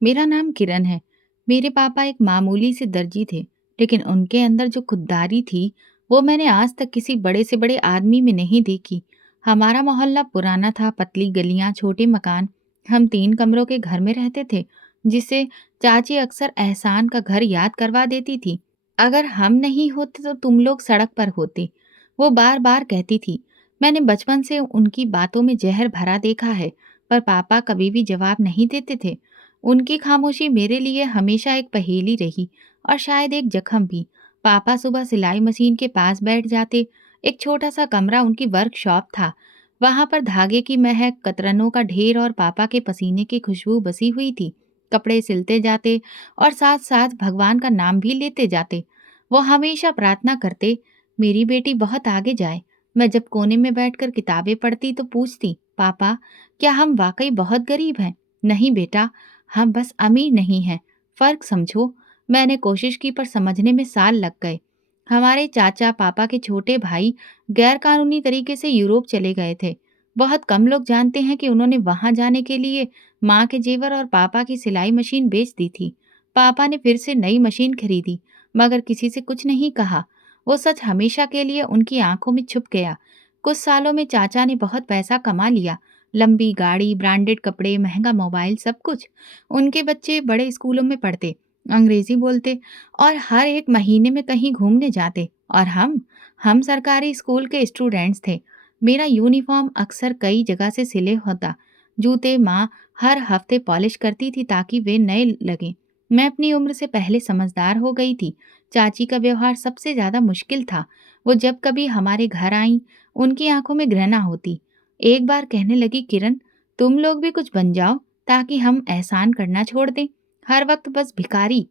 मेरा नाम किरण है। मेरे पापा एक मामूली से दर्जी थे, लेकिन उनके अंदर जो खुददारी थी, वो मैंने आज तक किसी बड़े से बड़े आदमी में नहीं देखी। हमारा मोहल्ला पुराना था, पतली गलियां, छोटे मकान। हम 3 कमरों के घर में रहते थे, जिसे चाची अक्सर एहसान का घर याद करवा देती थी। अगर हम नहीं होते तो तुम लोग सड़क पर होते, वो बार बार कहती थी। मैंने बचपन से उनकी बातों में जहर भरा देखा है, पर पापा कभी भी जवाब नहीं देते थे। उनकी खामोशी मेरे लिए हमेशा एक पहेली रही, और शायद एक जख्म भी। पापा सुबह सिलाई मशीन के पास बैठ जाते। एक छोटा सा कमरा उनकी वर्कशॉप था। वहां पर धागे की महक, कतरनों का ढेर और पापा के पसीने की खुशबू बसी हुई थी। कपड़े सिलते जाते और साथ साथ भगवान का नाम भी लेते जाते। वो हमेशा प्रार्थना करते, मेरी बेटी बहुत आगे जाए। मैं जब कोने में बैठकर किताबें पढ़ती तो पूछती, पापा, क्या हम वाकई बहुत गरीब हैं? नहीं बेटा, हम बस अमीर नहीं हैं। फर्क समझो। मैंने कोशिश की, पर समझने में साल लग गए। हमारे चाचा, पापा के छोटे भाई, गैर कानूनी तरीके से यूरोप चले गए थे। बहुत कम लोग जानते हैं कि उन्होंने वहां जाने के लिए माँ के जेवर और पापा की सिलाई मशीन बेच दी थी। पापा ने फिर से नई मशीन खरीदी, मगर किसी से कुछ नहीं कहा। वो सच हमेशा के लिए उनकी आंखों में छुप गया। कुछ सालों में चाचा ने बहुत पैसा कमा लिया। लंबी गाड़ी, ब्रांडेड कपड़े, महंगा मोबाइल, सब कुछ। उनके बच्चे बड़े स्कूलों में पढ़ते, अंग्रेजी बोलते और हर एक महीने में कहीं घूमने जाते। और हम सरकारी स्कूल के स्टूडेंट्स थे। मेरा यूनिफॉर्म अक्सर कई जगह से सिले होता। जूते माँ हर हफ्ते पॉलिश करती थी ताकि वे नए लगें। मैं अपनी उम्र से पहले समझदार हो गई थी। चाची का व्यवहार सबसे ज्यादा मुश्किल था। वो जब कभी हमारे घर आई, उनकी आंखों में घृणा होती। एक बार कहने लगी, किरण, तुम लोग भी कुछ बन जाओ ताकि हम एहसान करना छोड़ दें। हर वक्त बस भिखारी।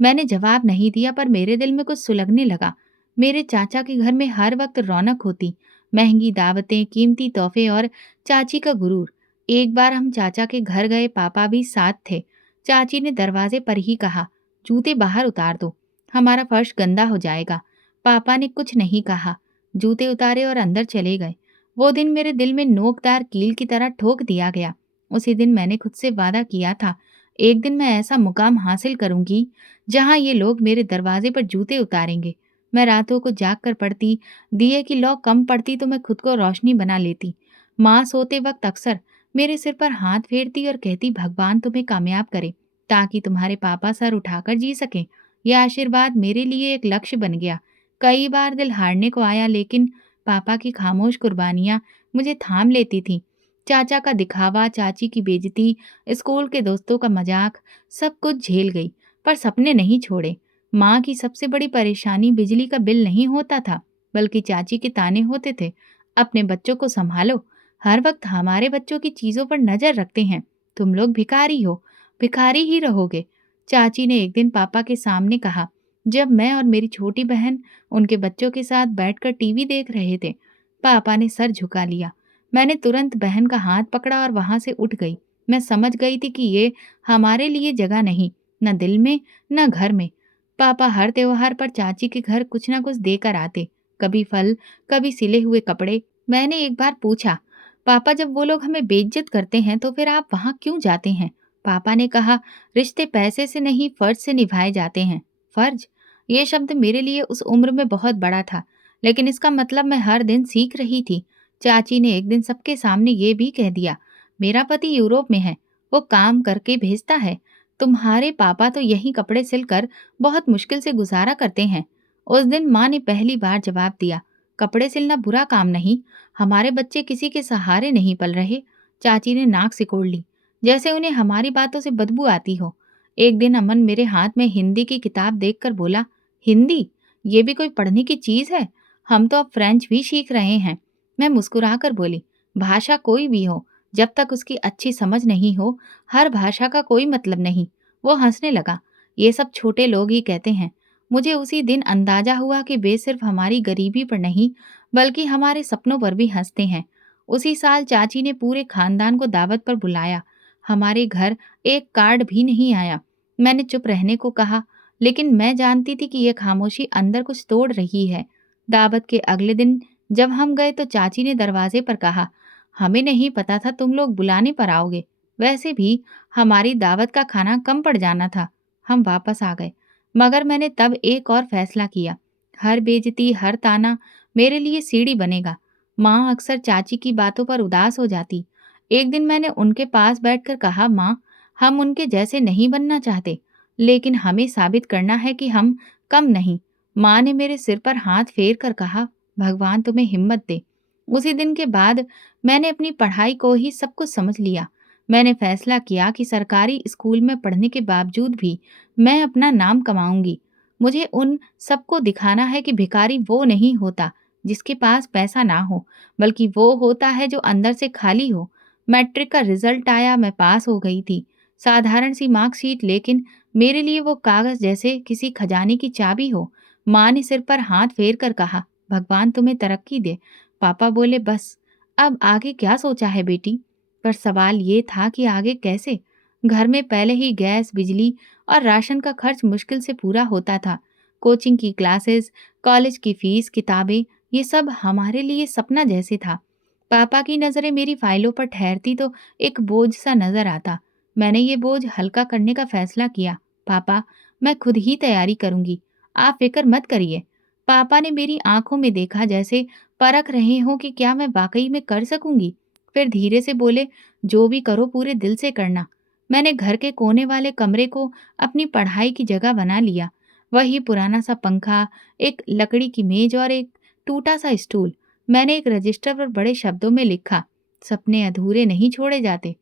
मैंने जवाब नहीं दिया, पर मेरे दिल में कुछ सुलगने लगा। मेरे चाचा के घर में हर वक्त रौनक होती, महंगी दावतें, कीमती तोहफे और चाची का गुरूर। एक बार हम चाचा के घर गए, पापा भी साथ थे। चाची ने दरवाजे पर ही कहा, जूते बाहर उतार दो, हमारा फर्श गंदा हो जाएगा। पापा ने कुछ नहीं कहा, जूते उतारे और अंदर चले गए। वो दिन मेरे दिल में नोकदार कील की तरह ठोक दिया गया। उसी दिन मैंने खुद से वादा किया था, एक दिन मैं ऐसा मुकाम हासिल करूंगी जहां ये लोग मेरे दरवाजे पर जूते उतारेंगे। मैं रातों को जाग कर पढ़ती, दिए की लौ कम पड़ती तो मैं खुद को रोशनी बना लेती। माँ सोते वक्त अक्सर मेरे सिर पर हाथ फेरती और कहती, भगवान तुम्हें कामयाब करे ताकि तुम्हारे पापा सर उठाकर जी सकें। यह आशीर्वाद मेरे लिए एक लक्ष्य बन गया। कई बार दिल हारने को आया, लेकिन पापा की खामोश कुर्बानियां मुझे थाम लेती थीं। चाचा का दिखावा, चाची की बेइज्जती, स्कूल के दोस्तों का मजाक, सब कुछ झेल गई, पर सपने नहीं छोड़े। माँ की सबसे बड़ी परेशानी बिजली का बिल नहीं होता था, बल्कि चाची के ताने होते थे, अपने बच्चों को संभालो, हर वक्त हमारे बच्चों की चीजों पर नजर रखते हैं, तुम लोग भिखारी हो, भिखारी ही रहोगे। चाची ने एक दिन पापा के सामने कहा, जब मैं और मेरी छोटी बहन उनके बच्चों के साथ बैठकर टीवी देख रहे थे। पापा ने सर झुका लिया। मैंने तुरंत बहन का हाथ पकड़ा और वहां से उठ गई। मैं समझ गई थी कि ये हमारे लिए जगह नहीं, न दिल में, न घर में। पापा हर त्योहार पर चाची के घर कुछ न कुछ देकर आते, कभी फल, कभी सिले हुए कपड़े। मैंने एक बार पूछा, पापा, जब वो लोग हमें बेइज्जत करते हैं तो फिर आप वहां क्यों जाते हैं? पापा ने कहा, रिश्ते पैसे से नहीं, फर्ज से निभाए जाते हैं। फर्ज, ये शब्द मेरे लिए उस उम्र में बहुत बड़ा था, लेकिन इसका मतलब मैं हर दिन सीख रही थी। चाची ने एक दिन सबके सामने ये भी कह दिया, मेरा पति यूरोप में है, वो काम करके भेजता है, तुम्हारे पापा तो यही कपड़े सिलकर बहुत मुश्किल से गुजारा करते हैं। उस दिन माँ ने पहली बार जवाब दिया, कपड़े सिलना बुरा काम नहीं, हमारे बच्चे किसी के सहारे नहीं पल रहे। चाची ने नाक सिकोड़ ली, जैसे उन्हें हमारी बातों से बदबू आती हो। एक दिन अमन मेरे हाथ में हिंदी की किताब देखकर बोला, हिंदी, ये भी कोई पढ़ने की चीज है? हम तो अब फ्रेंच भी सीख रहे हैं। मैं मुस्कुराकर बोली, भाषा कोई भी हो, जब तक उसकी अच्छी समझ नहीं हो, हर भाषा का कोई मतलब नहीं। वो हंसने लगा, ये सब छोटे लोग ही कहते हैं। मुझे उसी दिन अंदाजा हुआ कि वे सिर्फ हमारी गरीबी पर नहीं, बल्कि हमारे सपनों पर भी हंसते हैं। उसी साल चाची ने पूरे खानदान को दावत पर बुलाया। हमारे घर एक कार्ड भी नहीं आया। मैंने चुप रहने को कहा, लेकिन मैं जानती थी कि यह खामोशी अंदर कुछ तोड़ रही है। दावत के अगले दिन जब हम गए तो चाची ने दरवाजे पर कहा, हमें नहीं पता था तुम लोग बुलाने पर आओगे। वैसे भी हमारी दावत का खाना कम पड़ जाना था। हम वापस आ गए, मगर मैंने तब एक और फैसला किया। हर बेइज्जती, हर ताना मेरे लिए सीढ़ी बनेगा। माँ अक्सर चाची की बातों पर उदास हो जाती। एक दिन मैंने उनके पास बैठकर कहा, माँ, हम उनके जैसे नहीं बनना चाहते, लेकिन हमें साबित करना है कि हम कम नहीं। माँ ने मेरे सिर पर हाथ फेर कर कहा, भगवान तुम्हें हिम्मत दे। उसी दिन के बाद मैंने अपनी पढ़ाई को ही सब कुछ समझ लिया। मैंने फैसला किया कि सरकारी स्कूल में पढ़ने के बावजूद भी मैं अपना नाम कमाऊंगी। मुझे उन सबको दिखाना है कि भिखारी वो नहीं होता जिसके पास पैसा ना हो, बल्कि वो होता है जो अंदर से खाली हो। मैट्रिक का रिजल्ट आया, मैं पास हो गई थी। साधारण सी मार्कशीट, लेकिन मेरे लिए वो कागज जैसे किसी खजाने की चाबी हो। माँ ने सिर पर हाथ फेर कर कहा, भगवान तुम्हें तरक्की दे। पापा बोले, बस अब आगे क्या सोचा है बेटी? पर सवाल ये था कि आगे कैसे? घर में पहले ही गैस, बिजली और राशन का खर्च मुश्किल से पूरा होता था। कोचिंग की क्लासेस, कॉलेज की फीस, किताबें, ये सब हमारे लिए सपना जैसे था। पापा की नज़रें मेरी फाइलों पर ठहरती तो एक बोझ सा नजर आता। मैंने ये बोझ हल्का करने का फैसला किया। पापा, मैं खुद ही तैयारी करूंगी, आप फिक्र मत करिए। पापा ने मेरी आंखों में देखा, जैसे परख रहे हो कि क्या मैं वाकई में कर सकूंगी। फिर धीरे से बोले, जो भी करो पूरे दिल से करना। मैंने घर के कोने वाले कमरे को अपनी पढ़ाई की जगह बना लिया। वही पुराना सा पंखा, एक लकड़ी की मेज और एक टूटा सा स्टूल। मैंने एक रजिस्टर पर बड़े शब्दों में लिखा, सपने अधूरे नहीं छोड़े जाते।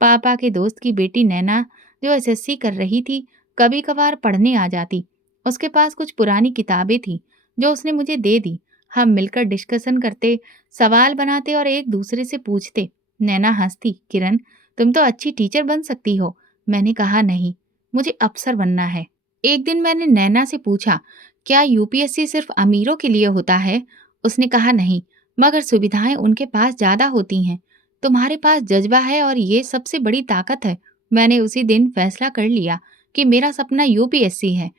पापा के दोस्त की बेटी नैना, जो एसएससी कर रही थी, कभी कभार पढ़ने आ जाती। उसके पास कुछ पुरानी किताबें थी जो उसने मुझे दे दी। हम मिलकर डिस्कशन करते, सवाल बनाते और एक दूसरे से पूछते। नैना हंसती, किरण, तुम तो अच्छी टीचर बन सकती हो। मैंने कहा, नहीं, मुझे अफसर बनना है। एक दिन मैंने नैना से पूछा, क्या यूपीएससी सिर्फ अमीरों के लिए होता है? उसने कहा, नहीं, मगर सुविधाएं उनके पास ज्यादा होती हैं। तुम्हारे पास जज्बा है और ये सबसे बड़ी ताकत है। मैंने उसी दिन फैसला कर लिया कि मेरा सपना यूपीएससी है।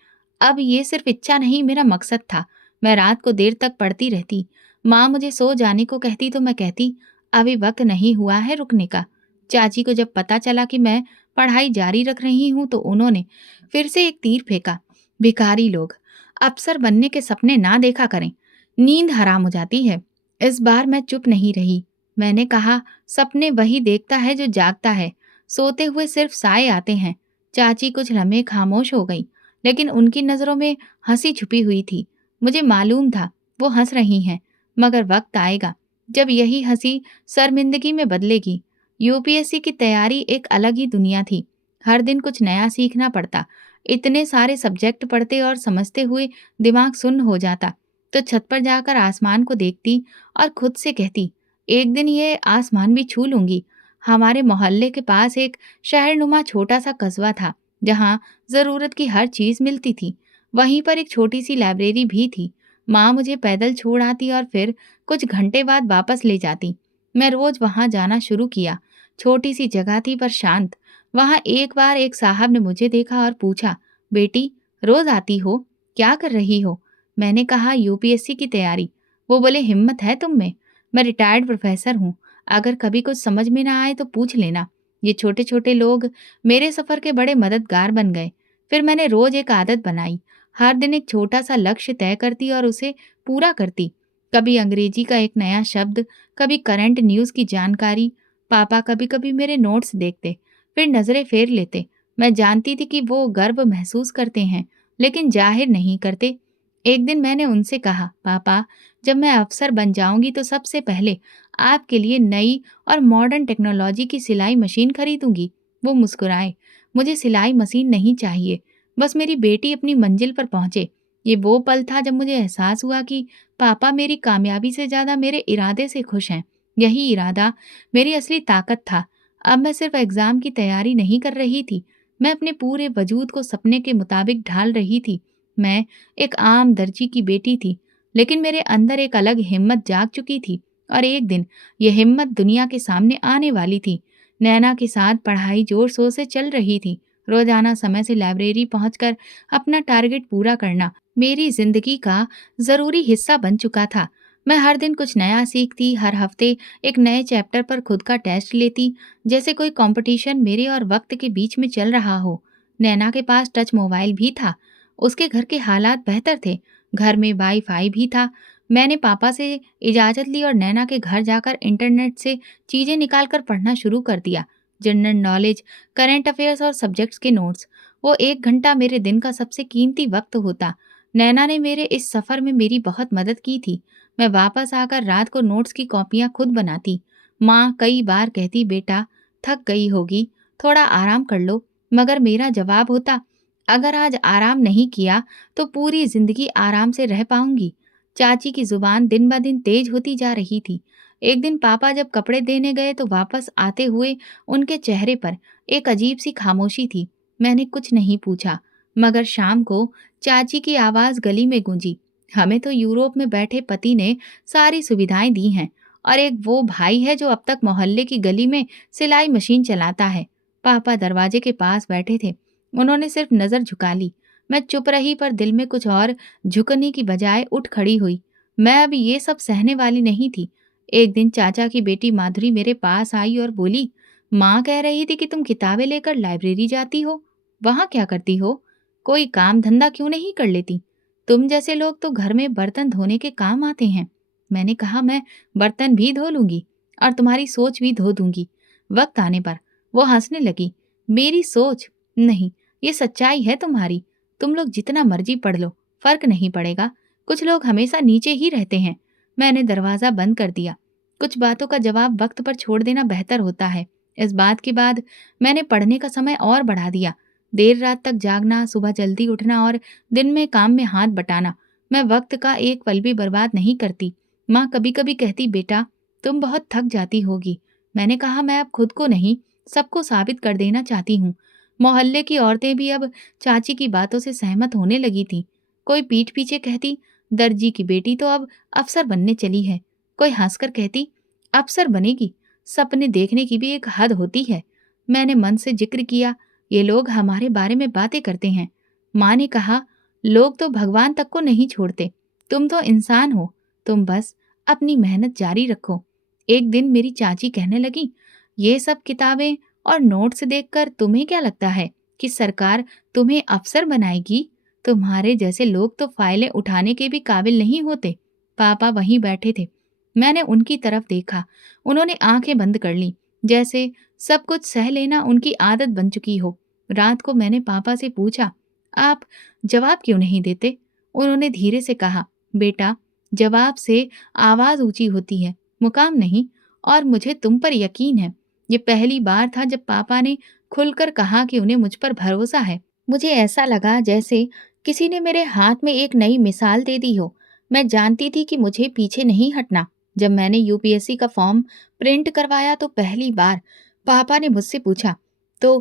अब ये सिर्फ इच्छा नहीं, मेरा मकसद था। मैं रात को देर तक पढ़ती रहती। माँ मुझे सो जाने को कहती तो मैं कहती, अभी वक्त नहीं हुआ है रुकने का। चाची को जब पता चला कि मैं पढ़ाई जारी रख रही हूँ तो उन्होंने फिर से एक तीर फेंका, भिखारी लोग अफसर बनने के सपने ना देखा करें, नींद हराम हो जाती है। इस बार मैं चुप नहीं रही। मैंने कहा, सपने वही देखता है जो जागता है, सोते हुए सिर्फ साए आते हैं। चाची कुछ लम्हे खामोश हो गई, लेकिन उनकी नजरों में हंसी छुपी हुई थी। मुझे मालूम था वो हंस रही हैं, मगर वक्त आएगा जब यही हंसी शर्मिंदगी में बदलेगी। यूपीएससी की तैयारी एक अलग ही दुनिया थी। हर दिन कुछ नया सीखना पड़ता। इतने सारे सब्जेक्ट पढ़ते और समझते हुए दिमाग सुन्न हो जाता। तो छत पर जाकर आसमान को देखती और खुद से कहती, एक दिन ये आसमान भी छू लूंगी। हमारे मोहल्ले के पास एक शहरनुमा छोटा सा कस्बा था, जहाँ जरूरत की हर चीज मिलती थी। वहीं पर एक छोटी सी लाइब्रेरी भी थी। माँ मुझे पैदल छोड़ आती और फिर कुछ घंटे बाद वापस ले जाती। मैं रोज वहां जाना शुरू किया। छोटी सी जगह थी पर शांत। वहां एक बार एक साहब ने मुझे देखा और पूछा, बेटी, रोज आती हो, क्या कर रही हो? मैंने कहा, यूपीएससी की तैयारी। वो बोले, हिम्मत है तुम में? मैं रिटायर्ड प्रोफेसर हूँ, अगर कभी कुछ समझ में ना आए तो पूछ लेना। ये छोटे छोटे लोग मेरे सफर के बड़े मददगार बन गए। फिर मैंने रोज एक आदत बनाई, हर दिन एक छोटा सा लक्ष्य तय करती और उसे पूरा करती। कभी अंग्रेजी का एक नया शब्द, कभी करंट न्यूज़ की जानकारी। पापा कभी कभी मेरे नोट्स देखते, फिर नजरें फेर लेते। मैं जानती थी कि वो गर्व महसूस करते हैं, लेकिन जाहिर नहीं करते। एक दिन मैंने उनसे कहा, पापा, जब मैं अफसर बन जाऊंगी तो सबसे पहले आपके लिए नई और मॉडर्न टेक्नोलॉजी की सिलाई मशीन खरीदूंगी। वो मुस्कुराए, मुझे सिलाई मशीन नहीं चाहिए, बस मेरी बेटी अपनी मंजिल पर पहुंचे। ये वो पल था जब मुझे एहसास हुआ कि पापा मेरी कामयाबी से ज्यादा मेरे इरादे से खुश हैं। यही इरादा मेरी असली ताकत था। अब मैं सिर्फ एग्जाम की तैयारी नहीं कर रही थी, मैं अपने पूरे वजूद को सपने के मुताबिक ढाल रही थी। मैं एक आम दर्जी की बेटी थी, लेकिन मेरे अंदर एक अलग हिम्मत जाग चुकी थी और एक दिन यह हिम्मत दुनिया के सामने आने वाली थी। नैना के साथ पढ़ाई जोर शोर से चल रही थी। रोजाना समय से लाइब्रेरी पहुंचकर अपना टारगेट पूरा करना मेरी जिंदगी का जरूरी हिस्सा बन चुका था। मैं हर दिन कुछ नया सीखती, हर हफ्ते एक नए चैप्टर पर खुद का टेस्ट लेती, जैसे कोई कंपटीशन मेरे और वक्त के बीच में चल रहा हो। नैना के पास टच मोबाइल भी था। उसके घर के हालात बेहतर थे। घर में वाईफाई भी था। मैंने पापा से इजाज़त ली और नैना के घर जाकर इंटरनेट से चीज़ें निकाल कर पढ़ना शुरू कर दिया। जनरल नॉलेज, करंट अफेयर्स और सब्जेक्ट्स के नोट्स। वो 1 घंटा मेरे दिन का सबसे कीमती वक्त होता। नैना ने मेरे इस सफ़र में मेरी बहुत मदद की थी। मैं वापस आकर रात को नोट्स की कॉपियाँ खुद बनाती। माँ कई बार कहती, बेटा थक गई होगी, थोड़ा आराम कर लो। मगर मेरा जवाब होता, अगर आज आराम नहीं किया तो पूरी जिंदगी आराम से रह पाऊंगी। चाची की जुबान दिन ब दिन तेज होती जा रही थी। एक दिन पापा जब कपड़े देने गए तो वापस आते हुए उनके चेहरे पर एक अजीब सी खामोशी थी। मैंने कुछ नहीं पूछा, मगर शाम को चाची की आवाज गली में गूंजी, हमें तो यूरोप में बैठे पति ने सारी सुविधाएं दी हैं और एक वो भाई है जो अब तक मोहल्ले की गली में सिलाई मशीन चलाता है। पापा दरवाजे के पास बैठे थे। उन्होंने सिर्फ नजर झुका ली। मैं चुप रही, पर दिल में कुछ और झुकने की बजाय उठ खड़ी हुई। मैं अब ये सब सहने वाली नहीं थी। एक दिन चाचा की बेटी माधुरी मेरे पास आई और बोली, माँ कह रही थी कि तुम किताबें लेकर लाइब्रेरी जाती हो। वहां क्या करती हो? कोई काम धंधा क्यों नहीं कर लेती? तुम जैसे लोग तो घर में बर्तन धोने के काम आते हैं। मैंने कहा, मैं बर्तन भी धो लूंगी और तुम्हारी सोच भी धो दूंगी वक्त आने पर। वो हंसने लगी। मेरी सोच? नहीं, ये सच्चाई है तुम्हारी। तुम लोग जितना मर्जी पढ़ लो, फर्क नहीं पड़ेगा। कुछ लोग हमेशा नीचे ही रहते हैं। मैंने दरवाजा बंद कर दिया। कुछ बातों का जवाब वक्त पर छोड़ देना बेहतर होता है। इस बात के बाद मैंने पढ़ने का समय और बढ़ा दिया। देर रात तक जागना, सुबह जल्दी उठना और दिन में काम में हाथ बटाना। मैं वक्त का एक पल भी बर्बाद नहीं करती। माँ कभी कभी कहती, बेटा तुम बहुत थक जाती होगी। मैंने कहा, मैं अब खुद को नहीं, सबको साबित कर देना चाहती हूँ। मोहल्ले की औरतें भी अब चाची की बातों से सहमत होने लगी थी। कोई पीठ पीछे कहती, दर्जी की बेटी तो अब अफसर बनने चली है। कोई हंसकर कहती, अफसर बनेगी? सपने देखने की भी एक हद होती है। मैंने मन से जिक्र किया, ये लोग हमारे बारे में बातें करते हैं। माँ ने कहा, लोग तो भगवान तक को नहीं छोड़ते। तुम तो इंसान हो। तुम बस अपनी मेहनत जारी रखो। एक दिन मेरी चाची कहने लगी, ये सब किताबें और नोट्स देखकर तुम्हें क्या लगता है कि सरकार तुम्हें अफसर बनाएगी? तुम्हारे जैसे लोग तो फाइलें उठाने के भी काबिल नहीं होते। पापा वहीं बैठे थे। मैंने उनकी तरफ देखा। उन्होंने आंखें बंद कर ली, जैसे सब कुछ सह लेना उनकी आदत बन चुकी हो। रात को मैंने पापा से पूछा, आप जवाब क्यों नहीं देते? उन्होंने धीरे से कहा, बेटा जवाब से आवाज ऊंची होती है, मुकाम नहीं। और मुझे तुम पर यकीन है। ये पहली बार था जब पापा ने खुलकर कहा कि उन्हें मुझ पर भरोसा है। मुझे ऐसा लगा जैसे किसी ने मेरे हाथ में एक नई मिसाल दे दी हो। मैं जानती थी कि मुझे पीछे नहीं हटना। जब मैंने यूपीएससी का फॉर्म प्रिंट करवाया तो पहली बार पापा ने मुझसे पूछा, तो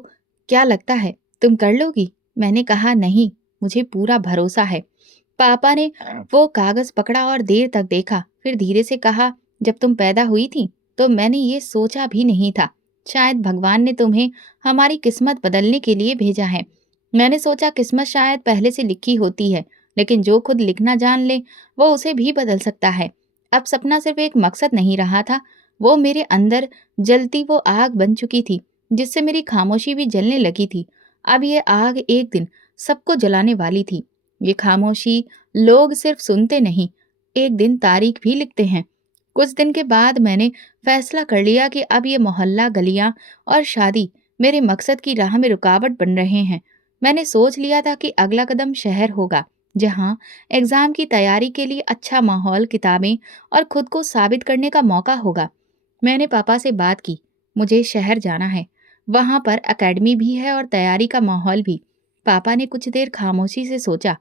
क्या लगता है तुम कर लोगी? मैंने कहा, नहीं, मुझे पूरा भरोसा है। पापा ने वो कागज पकड़ा और देर तक देखा, फिर धीरे से कहा, जब तुम पैदा हुई थी तो मैंने ये सोचा भी नहीं था। शायद भगवान ने तुम्हें हमारी किस्मत बदलने के लिए भेजा है। मैंने सोचा किस्मत शायद पहले से लिखी होती है, लेकिन जो खुद लिखना जान ले वो उसे भी बदल सकता है। अब सपना सिर्फ एक मकसद नहीं रहा था, वो मेरे अंदर जलती वो आग बन चुकी थी, जिससे मेरी खामोशी भी जलने लगी थी। अब ये आग एक दिन सबको जलाने वाली थी। ये खामोशी लोग सिर्फ सुनते नहीं, एक दिन तारीख भी लिखते हैं। कुछ दिन के बाद मैंने फैसला कर लिया कि अब ये मोहल्ला, गलियां और शादी मेरे मकसद की राह में रुकावट बन रहे हैं। मैंने सोच लिया था कि अगला कदम शहर होगा, जहाँ एग्जाम की तैयारी के लिए अच्छा माहौल, किताबें और खुद को साबित करने का मौका होगा। मैंने पापा से बात की, मुझे शहर जाना है। वहां पर एकेडमी भी है और तैयारी का माहौल भी। पापा ने कुछ देर खामोशी से सोचा,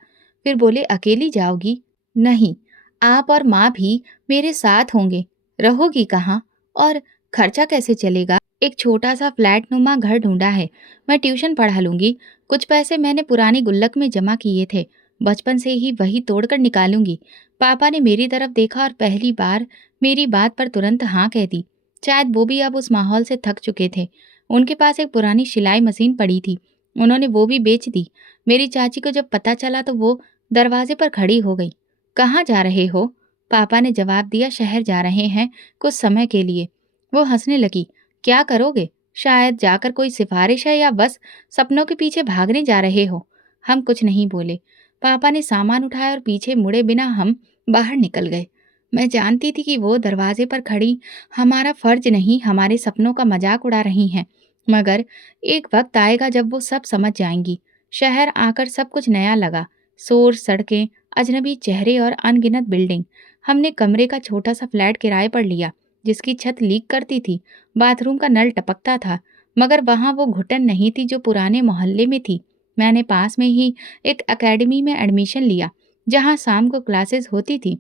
फिर बोले, अकेली जाओगी? नहीं, आप और माँ भी मेरे साथ होंगे। रहोगी कहाँ? और खर्चा कैसे चलेगा? एक छोटा सा फ्लैट नुमा घर ढूंढा है। मैं ट्यूशन पढ़ा लूंगी। कुछ पैसे मैंने पुरानी गुल्लक में जमा किए थे, बचपन से ही वही तोड़कर निकालूंगी। पापा ने मेरी तरफ देखा और पहली बार मेरी बात पर तुरंत हाँ कह दी। शायद वो भी अब उस माहौल से थक चुके थे। उनके पास एक पुरानी सिलाई मशीन पड़ी थी, उन्होंने वो भी बेच दी। मेरी चाची को जब पता चला तो वो दरवाजे पर खड़ी हो गई। कहाँ जा रहे हो? पापा ने जवाब दिया, शहर जा रहे हैं कुछ समय के लिए। वो हंसने लगी। क्या करोगे? शायद जाकर कोई सिफारिश है या बस सपनों के पीछे भागने जा रहे हो? हम कुछ नहीं बोले। पापा ने सामान उठाया और पीछे मुड़े बिना हम बाहर निकल गए। मैं जानती थी कि वो दरवाजे पर खड़ी हमारा फर्ज नहीं, हमारे सपनों का मजाक उड़ा रही हैं। मगर एक वक्त आएगा जब वो सब समझ जाएंगी। शहर आकर सब कुछ नया लगा। शोर, सड़कें, अजनबी चेहरे और अनगिनत बिल्डिंग। हमने कमरे का छोटा सा फ्लैट किराए पर लिया, जिसकी छत लीक करती थी, बाथरूम का नल टपकता था, मगर वहाँ वो घुटन नहीं थी जो पुराने मोहल्ले में थी। मैंने पास में ही एक एकेडमी में एडमिशन लिया, जहाँ शाम को क्लासेस होती थी।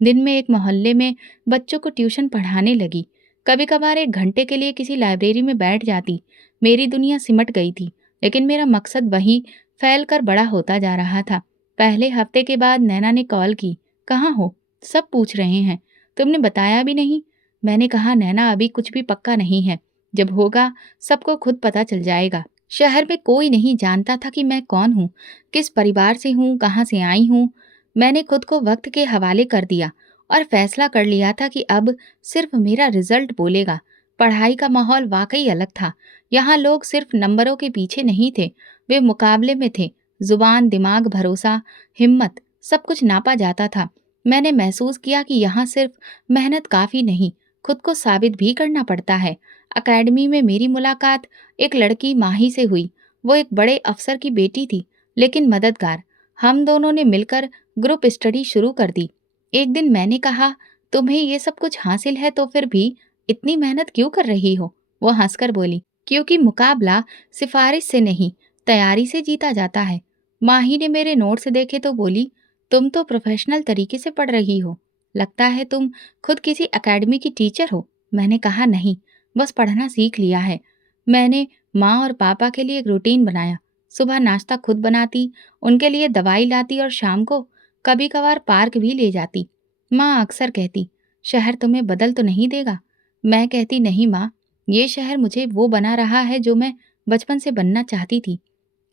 दिन में एक मोहल्ले में बच्चों को ट्यूशन पढ़ाने लगी। कभी कभार 1 घंटे के लिए किसी लाइब्रेरी में बैठ जाती। मेरी दुनिया सिमट गई थी, लेकिन मेरा मकसद वही फैल कर बड़ा होता जा रहा था। पहले हफ्ते के बाद नैना ने कॉल की। कहाँ हो? सब पूछ रहे हैं। तुमने बताया भी नहीं। मैंने कहा, नैना अभी कुछ भी पक्का नहीं है। जब होगा सबको खुद पता चल जाएगा। शहर में कोई नहीं जानता था कि मैं कौन हूँ, किस परिवार से हूँ, कहाँ से आई हूँ। मैंने खुद को वक्त के हवाले कर दिया और फैसला कर लिया था कि अब सिर्फ मेरा रिजल्ट बोलेगा। पढ़ाई का माहौल वाकई अलग था। यहाँ लोग सिर्फ नंबरों के पीछे नहीं थे, वे मुकाबले में थे। जुबान, दिमाग, भरोसा, हिम्मत, सब कुछ नापा जाता था। मैंने महसूस किया कि यहाँ सिर्फ मेहनत काफ़ी नहीं, खुद को साबित भी करना पड़ता है। अकेडमी में मेरी मुलाकात एक लड़की माही से हुई। वो एक बड़े अफसर की बेटी थी, लेकिन मददगार। हम दोनों ने मिलकर ग्रुप स्टडी शुरू कर दी। एक दिन मैंने कहा, तुम्हें ये सब कुछ हासिल है तो फिर भी इतनी मेहनत क्यों कर रही हो? वो हंसकर बोली, क्योंकि मुकाबला सिफारिश से नहीं, तैयारी से जीता जाता है। माही ने मेरे नोट्स देखे तो बोली, तुम तो प्रोफेशनल तरीके से पढ़ रही हो। लगता है तुम खुद किसी एकेडमी की टीचर हो। मैंने कहा, नहीं, बस पढ़ना सीख लिया है। मैंने माँ और पापा के लिए एक रूटीन बनाया। सुबह नाश्ता खुद बनाती, उनके लिए दवाई लाती और शाम को कभी कभार पार्क भी ले जाती। माँ अक्सर कहती, शहर तुम्हें बदल तो नहीं देगा? मैं कहती, नहीं माँ, ये शहर मुझे वो बना रहा है जो मैं बचपन से बनना चाहती थी।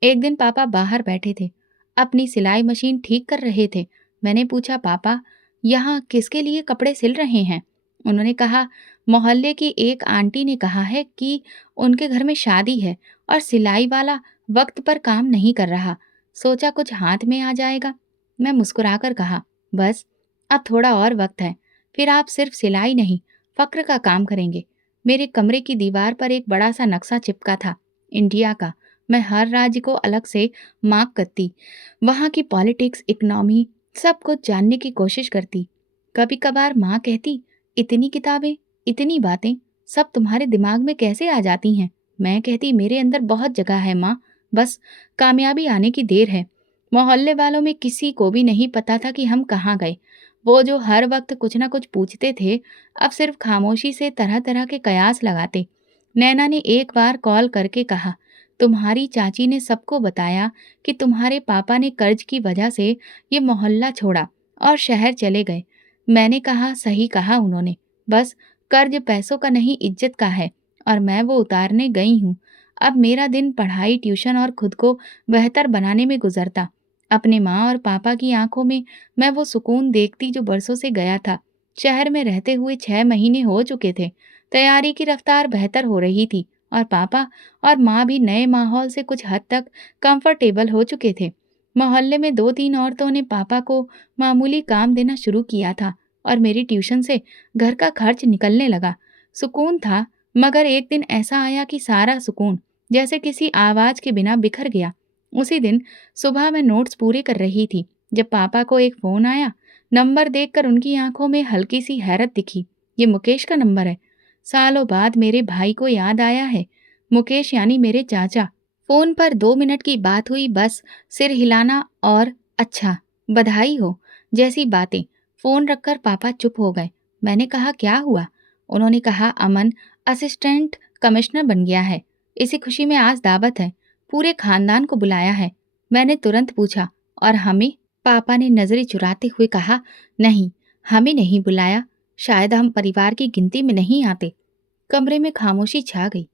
एक दिन पापा बाहर बैठे थे, अपनी सिलाई मशीन ठीक कर रहे थे। मैंने पूछा, पापा, यहाँ किसके लिए कपड़े सिल रहे हैं? उन्होंने कहा, मोहल्ले की एक आंटी ने कहा है कि उनके घर में शादी है और सिलाई वाला वक्त पर काम नहीं कर रहा। सोचा कुछ हाथ में आ जाएगा। मैं मुस्कुराकर कहा, बस अब थोड़ा और वक्त है, फिर आप सिर्फ सिलाई नहीं, फक्र का काम करेंगे। मेरे कमरे की दीवार पर एक बड़ा सा नक्शा चिपका था, इंडिया का। मैं हर राज्य को अलग से मार्क करती, वहाँ की पॉलिटिक्स, इकोनॉमी, सब कुछ जानने की कोशिश करती। कभी कभार माँ कहती, इतनी किताबें, इतनी बातें, सब तुम्हारे दिमाग में कैसे आ जाती हैं? मैं कहती, मेरे अंदर बहुत जगह है माँ, बस कामयाबी आने की देर है। मोहल्ले वालों में किसी को भी नहीं पता था कि हम कहाँ गए। वो जो हर वक्त कुछ ना कुछ पूछते थे, अब सिर्फ खामोशी से तरह तरह के कयास लगाते। नैना ने एक बार कॉल करके कहा, तुम्हारी चाची ने सबको बताया कि तुम्हारे पापा ने कर्ज की वजह से ये मोहल्ला छोड़ा और शहर चले गए। मैंने कहा, सही कहा उन्होंने, बस कर्ज पैसों का नहीं, इज्जत का है, और मैं वो उतारने गई हूँ। अब मेरा दिन पढ़ाई, ट्यूशन और खुद को बेहतर बनाने में गुजरता। अपने माँ और पापा की आंखों में मैं वो सुकून देखती जो बरसों से गया था। शहर में रहते हुए 6 महीने हो चुके थे। तैयारी की रफ्तार बेहतर हो रही थी और पापा और माँ भी नए माहौल से कुछ हद तक कंफर्टेबल हो चुके थे। मोहल्ले में 2-3 औरतों ने पापा को मामूली काम देना शुरू किया था और मेरी ट्यूशन से घर का खर्च निकलने लगा। सुकून था, मगर एक दिन ऐसा आया कि सारा सुकून जैसे किसी आवाज के बिना बिखर गया। उसी दिन सुबह मैं नोट्स पूरे कर रही थी जब पापा को एक फोन आया। नंबर देखकर उनकी आंखों में हल्की सी हैरत दिखी। ये मुकेश का नंबर है। सालों बाद मेरे भाई को याद आया है। मुकेश यानी मेरे चाचा। फोन पर 2 मिनट की बात हुई, बस सिर हिलाना और अच्छा, बधाई हो जैसी बातें। फोन रखकर पापा चुप हो गए। मैंने कहा, क्या हुआ? उन्होंने कहा, अमन असिस्टेंट कमिश्नर बन गया है। इसी खुशी में आज दावत है, पूरे खानदान को बुलाया है। मैंने तुरंत पूछा, और हमें? पापा ने नजरें चुराते हुए कहा, नहीं, हमें नहीं बुलाया। शायद हम परिवार की गिनती में नहीं आते। कमरे में खामोशी छा गई।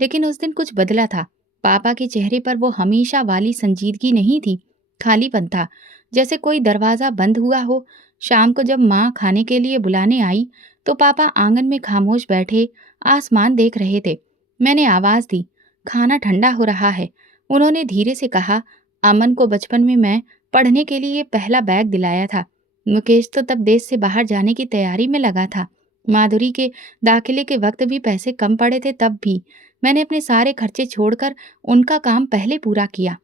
लेकिन उस दिन कुछ बदला था। पापा के चेहरे पर वो हमेशा वाली संजीदगी नहीं थी। खालीपन था, जैसे कोई दरवाज़ा बंद हुआ हो। शाम को जब माँ खाने के लिए बुलाने आई, तो पापा आंगन में खामोश बैठे आसमान देख रहे थे। मैंने आवाज़ दी, "खाना ठंडा हो रहा है।" उन्होंने धीरे से कहा, "अमन को बचपन में मैं पढ़ने के लिए पहला बैग दिलाया था। मुकेश तो तब देश से बाहर जाने की तैयारी में लगा था। माधुरी के दाखिले के वक्त भी पैसे कम पड़े थे, तब भी मैंने अपने सारे खर्चे छोड़कर उनका काम पहले पूरा किया।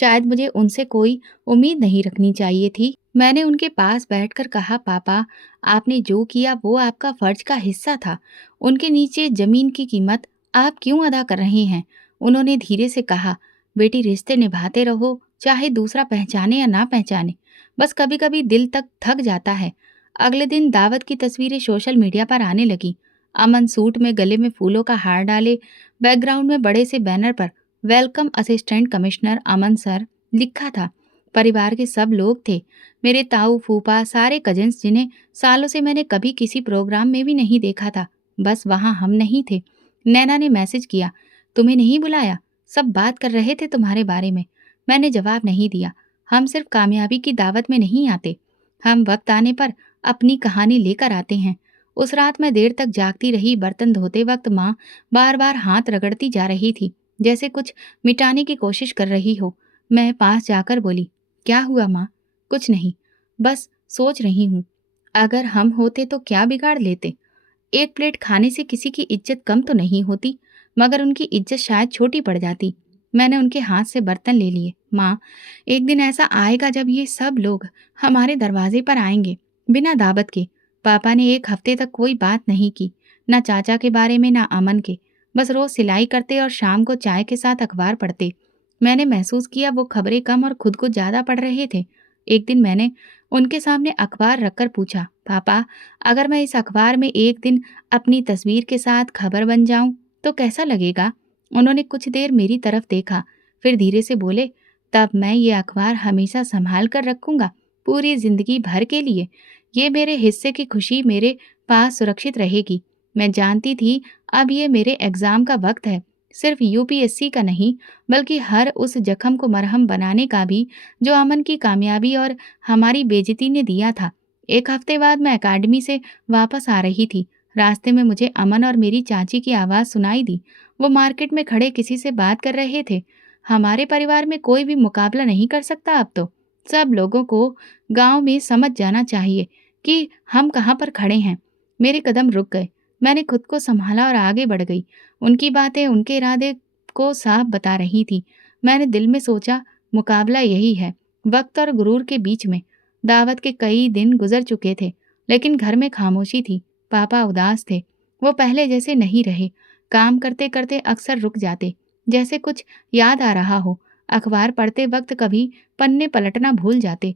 शायद मुझे उनसे कोई उम्मीद नहीं रखनी चाहिए थी। मैंने उनके पास बैठकर कहा, पापा, आपने जो किया वो आपका फर्ज का हिस्सा था। उनके नीचे जमीन की कीमत आप क्यों अदा कर रहे हैं?" उन्होंने धीरे से कहा, "बेटी, रिश्ते निभाते रहो, चाहे दूसरा पहचाने या ना पहचाने। बस कभी कभी दिल तक थक जाता है।" अगले दिन दावत की तस्वीरें सोशल मीडिया पर आने लगी। अमन सूट में, गले में फूलों का हार डाले, बैकग्राउंड में बड़े से बैनर पर वेलकम असिस्टेंट कमिश्नर अमन सर लिखा था। परिवार के सब लोग थे, मेरे ताऊ, फूफा, सारे कजिन्स, जिन्हें सालों से मैंने कभी किसी प्रोग्राम में भी नहीं देखा था। बस वहाँ हम नहीं थे। नैना ने मैसेज किया, "तुम्हें नहीं बुलाया? सब बात कर रहे थे तुम्हारे बारे में।" मैंने जवाब नहीं दिया। हम सिर्फ कामयाबी की दावत में नहीं आते, हम वक्त आने पर अपनी कहानी लेकर आते हैं। उस रात मैं देर तक जागती रही। बर्तन धोते वक्त माँ बार बार हाथ रगड़ती जा रही थी, जैसे कुछ मिटाने की कोशिश कर रही हो। मैं पास जाकर बोली, "क्या हुआ माँ?" "कुछ नहीं, बस सोच रही हूँ, अगर हम होते तो क्या बिगाड़ लेते। एक प्लेट खाने से किसी की इज्जत कम तो नहीं होती, मगर उनकी इज्जत शायद छोटी पड़ जाती।" मैंने उनके हाथ से बर्तन ले लिए। "माँ, एक दिन ऐसा आएगा जब ये सब लोग हमारे दरवाजे पर आएंगे, बिना दावत के।" पापा ने एक हफ्ते तक कोई बात नहीं की, ना चाचा के बारे में, ना अमन के। बस रोज सिलाई करते और शाम को चाय के साथ अखबार पढ़ते। मैंने महसूस किया वो खबरें कम और खुद को ज्यादा पढ़ रहे थे। एक दिन मैंने उनके सामने अखबार रखकर पूछा, "पापा, अगर मैं इस अखबार में एक दिन अपनी तस्वीर के साथ खबर बन जाऊं तो कैसा लगेगा?" उन्होंने कुछ देर मेरी तरफ देखा, फिर धीरे से बोले, "तब मैं ये अखबार हमेशा संभाल कर रखूंगा, पूरी जिंदगी भर के लिए। ये मेरे हिस्से की खुशी मेरे पास सुरक्षित रहेगी।" मैं जानती थी अब ये मेरे एग्जाम का वक्त है, सिर्फ यूपीएससी का नहीं, बल्कि हर उस जख्म को मरहम बनाने का भी, जो अमन की कामयाबी और हमारी बेइज्जती ने दिया था। एक हफ्ते बाद मैं अकादमी से वापस आ रही थी। रास्ते में मुझे अमन और मेरी चाची की आवाज़ सुनाई दी। वो मार्केट में खड़े किसी से बात कर रहे थे। "हमारे परिवार में कोई भी मुकाबला नहीं कर सकता अब तो। सब लोगों को गांव में समझ जाना चाहिए कि हम कहाँ पर खड़े हैं।" मेरे कदम रुक गए। मैंने खुद को संभाला और आगे बढ़ गई। उनकी बातें उनके इरादे को साफ बता रही थी। मैंने दिल में सोचा, मुकाबला यही है, वक्त और गुरूर के बीच में। दावत के कई दिन गुजर चुके थे, लेकिन घर में खामोशी थी। पापा उदास थे। वो पहले जैसे नहीं रहे। काम करते करते अक्सर रुक जाते, जैसे कुछ याद आ रहा हो। अखबार पढ़ते वक्त कभी पन्ने पलटना भूल जाते।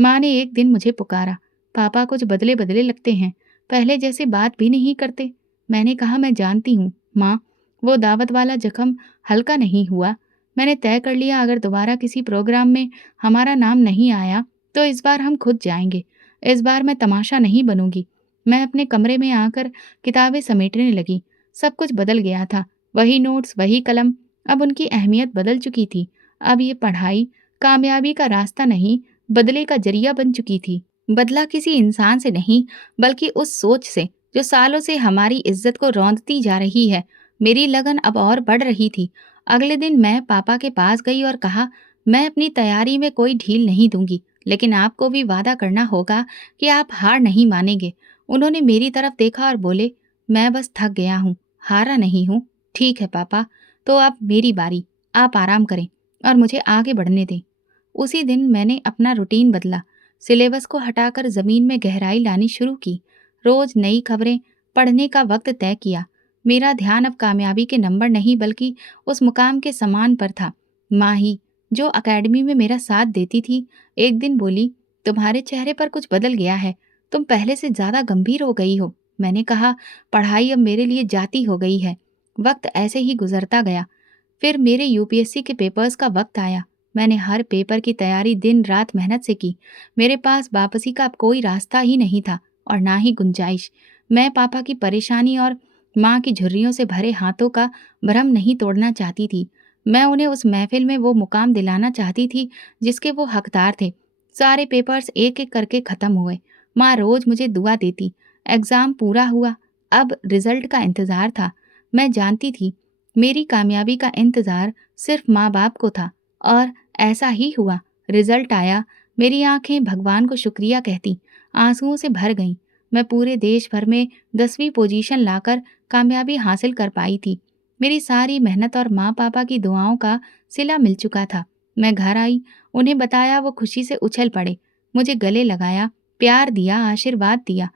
माँ ने एक दिन मुझे पुकारा, "पापा, कुछ बदले बदले लगते हैं, पहले जैसे बात भी नहीं करते।" मैंने कहा, "मैं जानती हूँ माँ, वो दावत वाला जख्म हल्का नहीं हुआ। मैंने तय कर लिया, अगर दोबारा किसी प्रोग्राम में हमारा नाम नहीं आया तो इस बार हम खुद जाएंगे। इस बार मैं तमाशा नहीं बनूंगी।" मैं अपने कमरे में आकर किताबें समेटने लगी। सब कुछ बदल गया था। वही नोट्स, वही कलम। अब उनकी अहमियत बदल चुकी थी। अब ये पढ़ाई कामयाबी का रास्ता नहीं, बदले का जरिया बन चुकी थी। बदला किसी इंसान से नहीं, बल्कि उस सोच से जो सालों से हमारी इज्जत को रौंदती जा रही है। मेरी लगन अब और बढ़ रही थी। अगले दिन मैं पापा के पास गई और कहा, "मैं अपनी तैयारी में कोई ढील नहीं दूंगी, लेकिन आपको भी वादा करना होगा कि आप हार नहीं मानेंगे।" उन्होंने मेरी तरफ देखा और बोले, "मैं बस थक गया हूँ, हारा नहीं हूँ।" "ठीक है पापा, तो अब मेरी बारी। आप आराम करें और मुझे आगे बढ़ने दें।" उसी दिन मैंने अपना रूटीन बदला। सिलेबस को हटाकर ज़मीन में गहराई लानी शुरू की। रोज नई खबरें पढ़ने का वक्त तय किया। मेरा ध्यान अब कामयाबी के नंबर नहीं, बल्कि उस मुकाम के सम्मान पर था। माँ ही, जो अकेडमी में मेरा साथ देती थी, एक दिन बोली, "तुम्हारे चेहरे पर कुछ बदल गया है, तुम पहले से ज़्यादा गंभीर हो गई हो।" मैंने कहा, "पढ़ाई अब मेरे लिए जाती हो गई है।" वक्त ऐसे ही गुजरता गया। फिर मेरे यूपीएससी के पेपर्स का वक्त आया। मैंने हर पेपर की तैयारी दिन रात मेहनत से की। मेरे पास वापसी का अब कोई रास्ता ही नहीं था, और ना ही गुंजाइश। मैं पापा की परेशानी और माँ की झुर्रियों से भरे हाथों का भ्रम नहीं तोड़ना चाहती थी। मैं उन्हें उस महफ़िल में वो मुकाम दिलाना चाहती थी जिसके वो हकदार थे। सारे पेपर्स एक-एक करके ख़त्म हुए। माँ रोज़ मुझे दुआ देती। एग्ज़ाम पूरा हुआ, अब रिज़ल्ट का इंतज़ार था। मैं जानती थी, मेरी कामयाबी का इंतज़ार सिर्फ़ माँ-बाप को था और ऐसा ही हुआ। रिज़ल्ट आया, मेरी आँखें भगवान को शुक्रिया कहती, आँसुओं से भर गईं। मैं पूरे देश भर में 10वीं पोजीशन लाकर कामयाबी हासिल कर पाई थी। मेरी सारी मेहनत और माँ-पापा की दुआओं का सिला मिल चुका था। मैं घर आई, उन्हें बताया, वो खुशी से उछल पड़े। मुझे गले लगाया, प्यार दिया, आशीर्वाद दिया।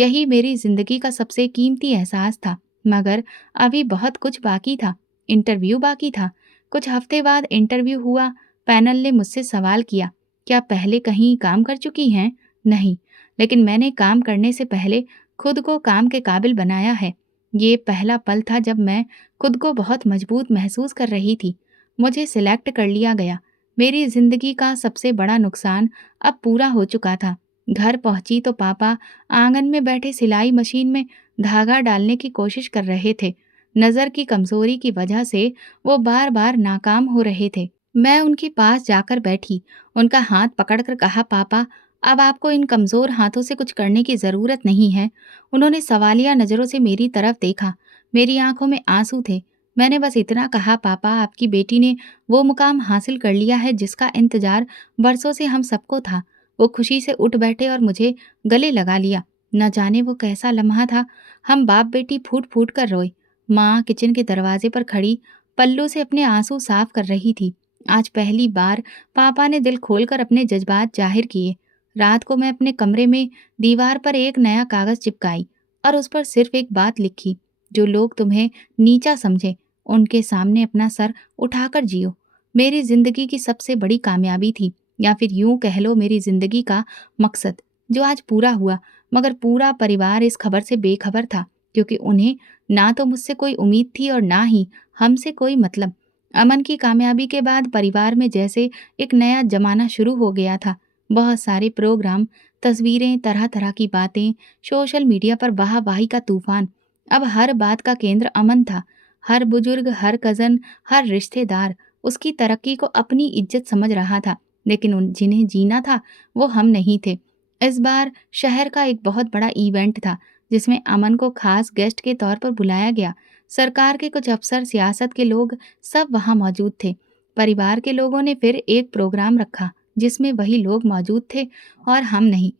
यही मेरी ज़िंदगी का सबसे कीमती एहसास था। मगर अभी बहुत कुछ बाकी था। इंटरव्यू बाकी था। कुछ हफ्ते बाद इंटरव्यू हुआ। पैनल ने मुझसे सवाल किया, क्या पहले कहीं काम कर चुकी हैं? नहीं, लेकिन मैंने काम करने से पहले खुद को काम के काबिल बनाया है। ये पहला पल था जब मैं खुद को बहुत मजबूत महसूस कर रही थी। मुझे सिलेक्ट कर लिया गया। मेरी ज़िंदगी का सबसे बड़ा नुकसान अब पूरा हो चुका था। घर पहुंची तो पापा आंगन में बैठे सिलाई मशीन में धागा डालने की कोशिश कर रहे थे। नज़र की कमज़ोरी की वजह से वो बार-बार नाकाम हो रहे थे। मैं उनके पास जाकर बैठी, उनका हाथ पकड़कर कहा, पापा, अब आपको इन कमज़ोर हाथों से कुछ करने की ज़रूरत नहीं है। उन्होंने सवालिया नज़रों से मेरी तरफ देखा। मेरी आंखों में आंसू थे। मैंने बस इतना कहा, पापा, आपकी बेटी ने वो मुकाम हासिल कर लिया है जिसका इंतज़ार बरसों से हम सबको था। वो खुशी से उठ बैठे और मुझे गले लगा लिया। न जाने वो कैसा लम्हा था। हम बाप-बेटी फूट-फूट कर रोए। माँ किचन के दरवाजे पर खड़ी पल्लू से अपने आंसू साफ कर रही थी। आज पहली बार पापा ने दिल खोलकर अपने जज्बात जाहिर किए। रात को मैं अपने कमरे में दीवार पर एक नया कागज चिपकाई और उस पर सिर्फ एक बात लिखी, जो लोग तुम्हें नीचा समझे, उनके सामने अपना सर उठाकर जियो। मेरी जिंदगी की सबसे बड़ी कामयाबी थी, या फिर यूं कह लो मेरी जिंदगी का मकसद, जो आज पूरा हुआ। मगर पूरा परिवार इस खबर से बेखबर था, क्योंकि उन्हें ना तो मुझसे कोई उम्मीद थी और ना ही हमसे कोई मतलब। अमन की कामयाबी के बाद परिवार में जैसे एक नया जमाना शुरू हो गया था। बहुत सारे प्रोग्राम, तस्वीरें, तरह-तरह की बातें, सोशल मीडिया पर वाह-वाही का तूफान। अब हर बात का केंद्र अमन था। हर बुजुर्ग, हर कज़न, हर रिश्तेदार उसकी तरक्की को अपनी इज्जत समझ रहा था। लेकिन उन जिन्हें जीना था, वो हम नहीं थे। इस बार शहर का एक बहुत बड़ा इवेंट था, जिसमें अमन को खास गेस्ट के तौर पर बुलाया गया। सरकार के कुछ अफसर, सियासत के लोग, सब वहाँ मौजूद थे। परिवार के लोगों ने फिर एक प्रोग्राम रखा, जिसमें वही लोग मौजूद थे और हम नहीं।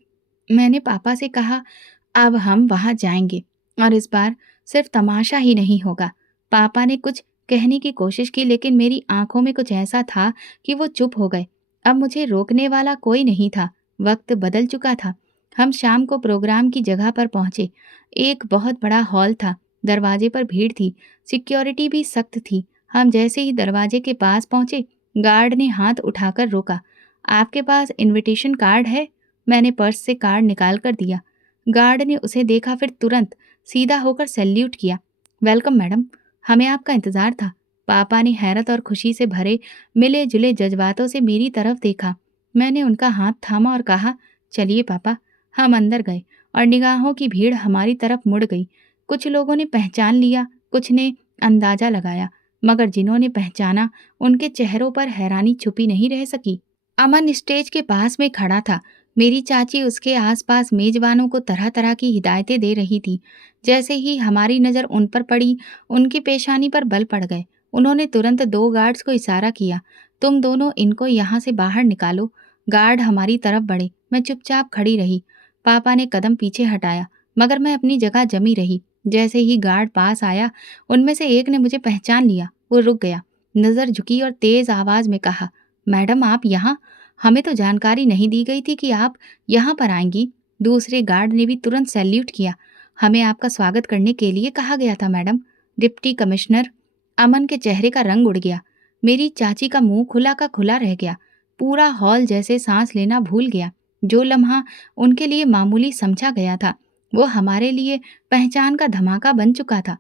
मैंने पापा से कहा, अब हम वहाँ जाएंगे और इस बार सिर्फ तमाशा ही नहीं होगा। पापा ने कुछ कहने की कोशिश की, लेकिन मेरी आंखों में कुछ ऐसा था कि वो चुप हो गए। अब मुझे रोकने वाला कोई नहीं था। वक्त बदल चुका था। हम शाम को प्रोग्राम की जगह पर पहुंचे। एक बहुत बड़ा हॉल था। दरवाजे पर भीड़ थी। सिक्योरिटी भी सख्त थी। हम जैसे ही दरवाजे के पास पहुंचे, गार्ड ने हाथ उठाकर रोका। आपके पास इनविटेशन कार्ड है? मैंने पर्स से कार्ड निकाल कर दिया। गार्ड ने उसे देखा, फिर तुरंत सीधा होकर सैल्यूट किया। वेलकम मैडम, हमें आपका इंतजार था। पापा ने हैरत और खुशी से भरे मिले जुले जज्बातों से मेरी तरफ देखा। मैंने उनका हाथ थामा और कहा, चलिए पापा। हम अंदर गए और निगाहों की भीड़ हमारी तरफ मुड़ गई। कुछ लोगों ने पहचान लिया, कुछ ने अंदाजा लगाया, मगर जिन्होंने पहचाना, उनके चेहरों पर हैरानी छुपी नहीं रह सकी। अमन स्टेज के पास में खड़ा था। मेरी चाची उसके आसपास मेजबानों को तरह तरह की हिदायतें दे रही थी। जैसे ही हमारी नज़र उन पर पड़ी, उनकी पेशानी पर बल पड़ गए। उन्होंने तुरंत 2 गार्ड्स को इशारा किया, तुम दोनों इनको यहाँ से बाहर निकालो। गार्ड हमारी तरफ बढ़े। मैं चुपचाप खड़ी रही। पापा ने कदम पीछे हटाया, मगर मैं अपनी जगह जमी रही। जैसे ही गार्ड पास आया, उनमें से एक ने मुझे पहचान लिया। वो रुक गया, नज़र झुकी और तेज आवाज में कहा, मैडम आप यहाँ? हमें तो जानकारी नहीं दी गई थी कि आप यहाँ पर आएंगी। दूसरे गार्ड ने भी तुरंत सैल्यूट किया। हमें आपका स्वागत करने के लिए कहा गया था मैडम। Deputy commissioner. अमन के चेहरे का रंग उड़ गया। मेरी चाची का मुंह खुला का खुला रह गया। पूरा हॉल जैसे सांस लेना भूल गया। जो लम्हा उनके लिए मामूली समझा गया था, वो हमारे लिए पहचान का धमाका बन चुका था।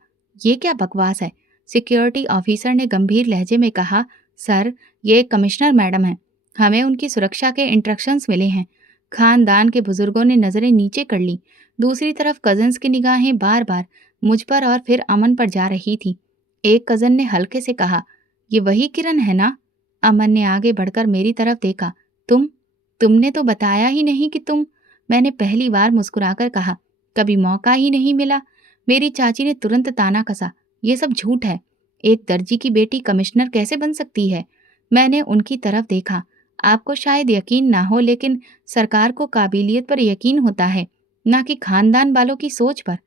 ये क्या बकवास है? सिक्योरिटी ऑफिसर ने गंभीर लहजे में कहा, सर, ये कमिश्नर मैडम है। हमें उनकी सुरक्षा के इंस्ट्रक्शंस मिले हैं। खानदान के बुजुर्गों ने नजरें नीचे कर ली। दूसरी तरफ कजन्स की निगाहें बार बार मुझ पर और फिर अमन पर जा रही थी। एक कजन ने हल्के से कहा, ये वही किरण है ना? अमन ने आगे बढ़कर मेरी तरफ देखा। तुम? तुमने तो बताया ही नहीं कि तुम। मैंने पहली बार मुस्कुराकर कहा। कभी मौका ही नहीं मिला। मेरी चाची ने तुरंत ताना कसा। ये सब झूठ है। एक दर्जी की बेटी कमिश्नर कैसे बन सकती है? मैंने उनकी तरफ देखा। आपको शायद यकीन ना हो, लेकिन सरकार को काबिलियत पर यकीन होता है, ना कि खानदान वालों की सोच पर।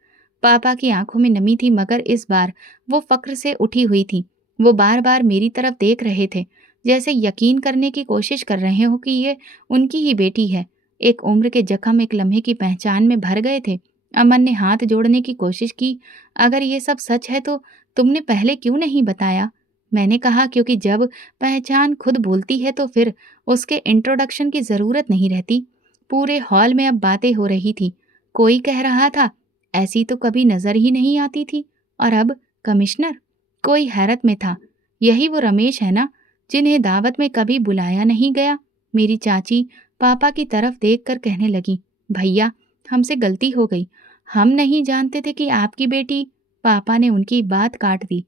पापा की आंखों में नमी थी, मगर इस बार वो फक्र से उठी हुई थी। वो बार बार मेरी तरफ देख रहे थे, जैसे यकीन करने की कोशिश कर रहे हो कि ये उनकी ही बेटी है। एक उम्र के जख्म एक लम्हे की पहचान में भर गए थे। अमन ने हाथ जोड़ने की कोशिश की। अगर ये सब सच है तो तुमने पहले क्यों नहीं बताया? मैंने कहा, क्योंकि जब पहचान खुद बोलती है तो फिर उसके इंट्रोडक्शन की जरूरत नहीं रहती। पूरे हॉल में अब बातें हो रही थी। कोई कह रहा था, ऐसी तो कभी नजर ही नहीं आती थी, और अब कमिश्नर। कोई हैरत में था। यही वो रमेश है ना, जिन्हें दावत में कभी बुलाया नहीं गया? मेरी चाची पापा की तरफ देखकर कहने लगी, भैया, हमसे गलती हो गई। हम नहीं जानते थे कि आपकी बेटी। पापा ने उनकी बात काट दी।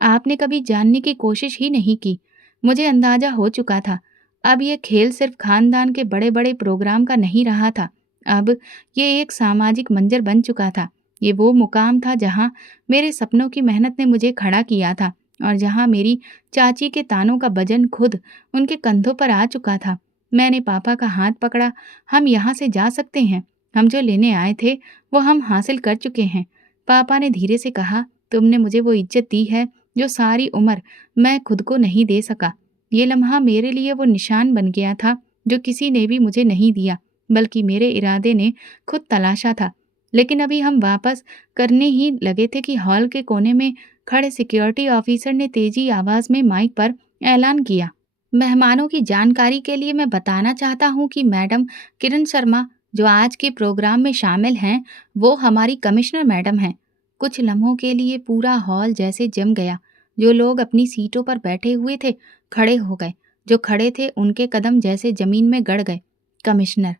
आपने कभी जानने की कोशिश ही नहीं की। मुझे अंदाजा हो चुका था। अब ये खेल सिर्फ खानदान के बड़े बड़े प्रोग्राम का नहीं रहा था। अब ये एक सामाजिक मंजर बन चुका था। ये वो मुकाम था जहाँ मेरे सपनों की मेहनत ने मुझे खड़ा किया था, और जहाँ मेरी चाची के तानों का वजन खुद उनके कंधों पर आ चुका था। मैंने पापा का हाथ पकड़ा। हम यहाँ से जा सकते हैं। हम जो लेने आए थे वो हम हासिल कर चुके हैं। पापा ने धीरे से कहा, तुमने मुझे वो इज्जत दी है जो सारी उम्र मैं खुद को नहीं दे सका। ये लम्हा मेरे लिए वो निशान बन गया था जो किसी ने भी मुझे नहीं दिया, बल्कि मेरे इरादे ने खुद तलाशा था। लेकिन अभी हम वापस करने ही लगे थे कि हॉल के कोने में खड़े सिक्योरिटी ऑफिसर ने तेजी आवाज में माइक पर ऐलान किया, मेहमानों की जानकारी के लिए मैं बताना चाहता हूँ कि मैडम किरण शर्मा, जो आज के प्रोग्राम में शामिल हैं, वो हमारी कमिश्नर मैडम हैं। कुछ लम्हों के लिए पूरा हॉल जैसे जम गया। जो लोग अपनी सीटों पर बैठे हुए थे, खड़े हो गए। जो खड़े थे, उनके कदम जैसे जमीन में गड़ गए। कमिश्नर।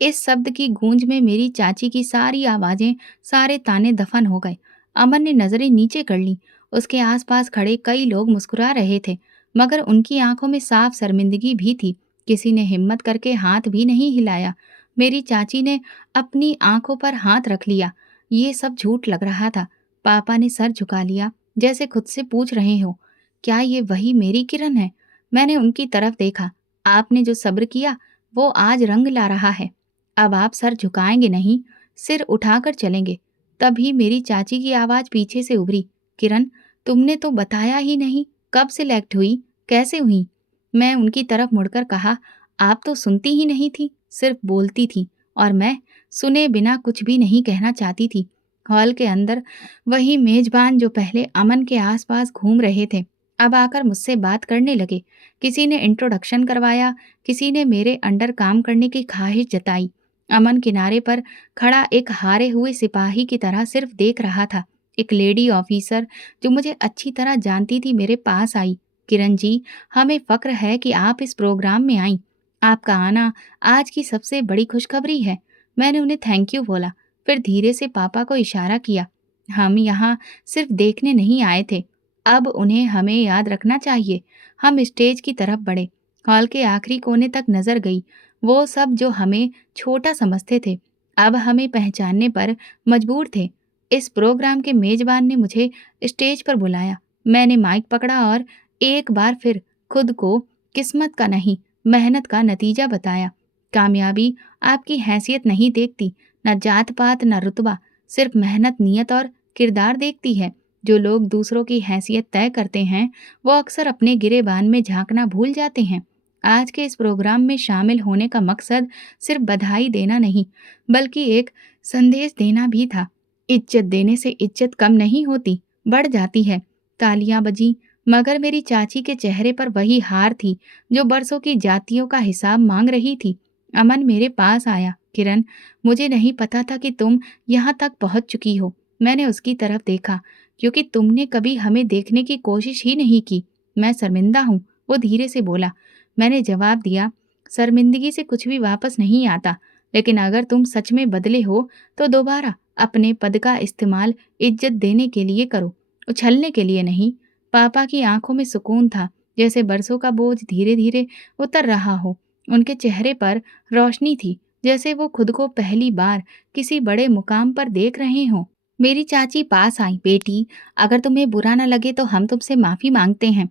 इस शब्द की गूंज में मेरी चाची की सारी आवाजें, सारे ताने दफन हो गए। अमन ने नजरें नीचे कर ली। उसके आसपास खड़े कई लोग मुस्कुरा रहे थे, मगर उनकी आंखों में साफ शर्मिंदगी भी थी। किसी ने हिम्मत करके हाथ भी नहीं हिलाया। मेरी चाची ने अपनी आंखों पर हाथ रख लिया। ये सब झूठ लग रहा था। पापा ने सर झुका लिया, जैसे खुद से पूछ रहे हो, क्या ये वही मेरी किरण है? मैंने उनकी तरफ देखा। आपने जो सब्र किया, वो आज रंग ला रहा है। अब आप सर झुकाएंगे नहीं, सिर उठाकर चलेंगे। तभी मेरी चाची की आवाज पीछे से उभरी, किरण, तुमने तो बताया ही नहीं, कब सिलेक्ट हुई, कैसे हुई? मैं उनकी तरफ मुड़कर कहा, आप तो सुनती ही नहीं थी, सिर्फ बोलती थी, और मैं सुने बिना कुछ भी नहीं कहना चाहती थी। हॉल के अंदर वही मेजबान जो पहले अमन के आसपास घूम रहे थे, अब आकर मुझसे बात करने लगे। किसी ने इंट्रोडक्शन करवाया, किसी ने मेरे अंडर काम करने की ख्वाहिश जताई। अमन किनारे पर खड़ा एक हारे हुए सिपाही की तरह सिर्फ देख रहा था। एक लेडी ऑफिसर जो मुझे अच्छी तरह जानती थी मेरे पास आई। किरण जी, हमें फक्र है कि आप इस प्रोग्राम में आई। आपका आना आज की सबसे बड़ी खुशखबरी है। मैंने उन्हें थैंक यू बोला, फिर धीरे से पापा को इशारा किया। हम यहाँ सिर्फ देखने नहीं आए थे, अब उन्हें हमें याद रखना चाहिए। हम स्टेज की तरफ बढ़े। हॉल के आखिरी कोने तक नजर गई। वो सब जो हमें छोटा समझते थे, अब हमें पहचानने पर मजबूर थे। इस प्रोग्राम के मेजबान ने मुझे स्टेज पर बुलाया। मैंने माइक पकड़ा और एक बार फिर खुद को किस्मत का नहीं, मेहनत का नतीजा बताया। कामयाबी आपकी हैसियत नहीं देखती, न जात पात न रुतबा, सिर्फ मेहनत, नियत और किरदार देखती है। जो लोग दूसरों की हैसियत तय करते हैं, वो अक्सर अपने गिरेबान में झांकना भूल जाते हैं। आज के इस प्रोग्राम में शामिल होने का मकसद सिर्फ बधाई देना नहीं, बल्कि एक संदेश देना भी था। इज्जत देने से इज्जत कम नहीं होती, बढ़ जाती है। तालियां बजीं, मगर मेरी चाची के चेहरे पर वही हार थी जो बरसों की जातियों का हिसाब मांग रही थी। अमन मेरे पास आया। किरण, मुझे नहीं पता था कि तुम यहाँ तक पहुँच चुकी हो। मैंने उसकी तरफ देखा, क्योंकि तुमने कभी हमें देखने की कोशिश ही नहीं की। मैं शर्मिंदा हूँ, वो धीरे से बोला। मैंने जवाब दिया, शर्मिंदगी से कुछ भी वापस नहीं आता, लेकिन अगर तुम सच में बदले हो तो दोबारा अपने पद का इस्तेमाल इज्जत देने के लिए करो, उछलने के लिए नहीं। पापा की आंखों में सुकून था, जैसे बरसों का बोझ धीरे-धीरे उतर रहा हो। उनके चेहरे पर रोशनी थी, जैसे वो खुद को पहली बार किसी बड़े मुकाम पर देख रहे हों। मेरी चाची पास आई, बेटी, अगर तुम्हें बुरा न लगे तो हम तुमसे माफ़ी मांगते हैं।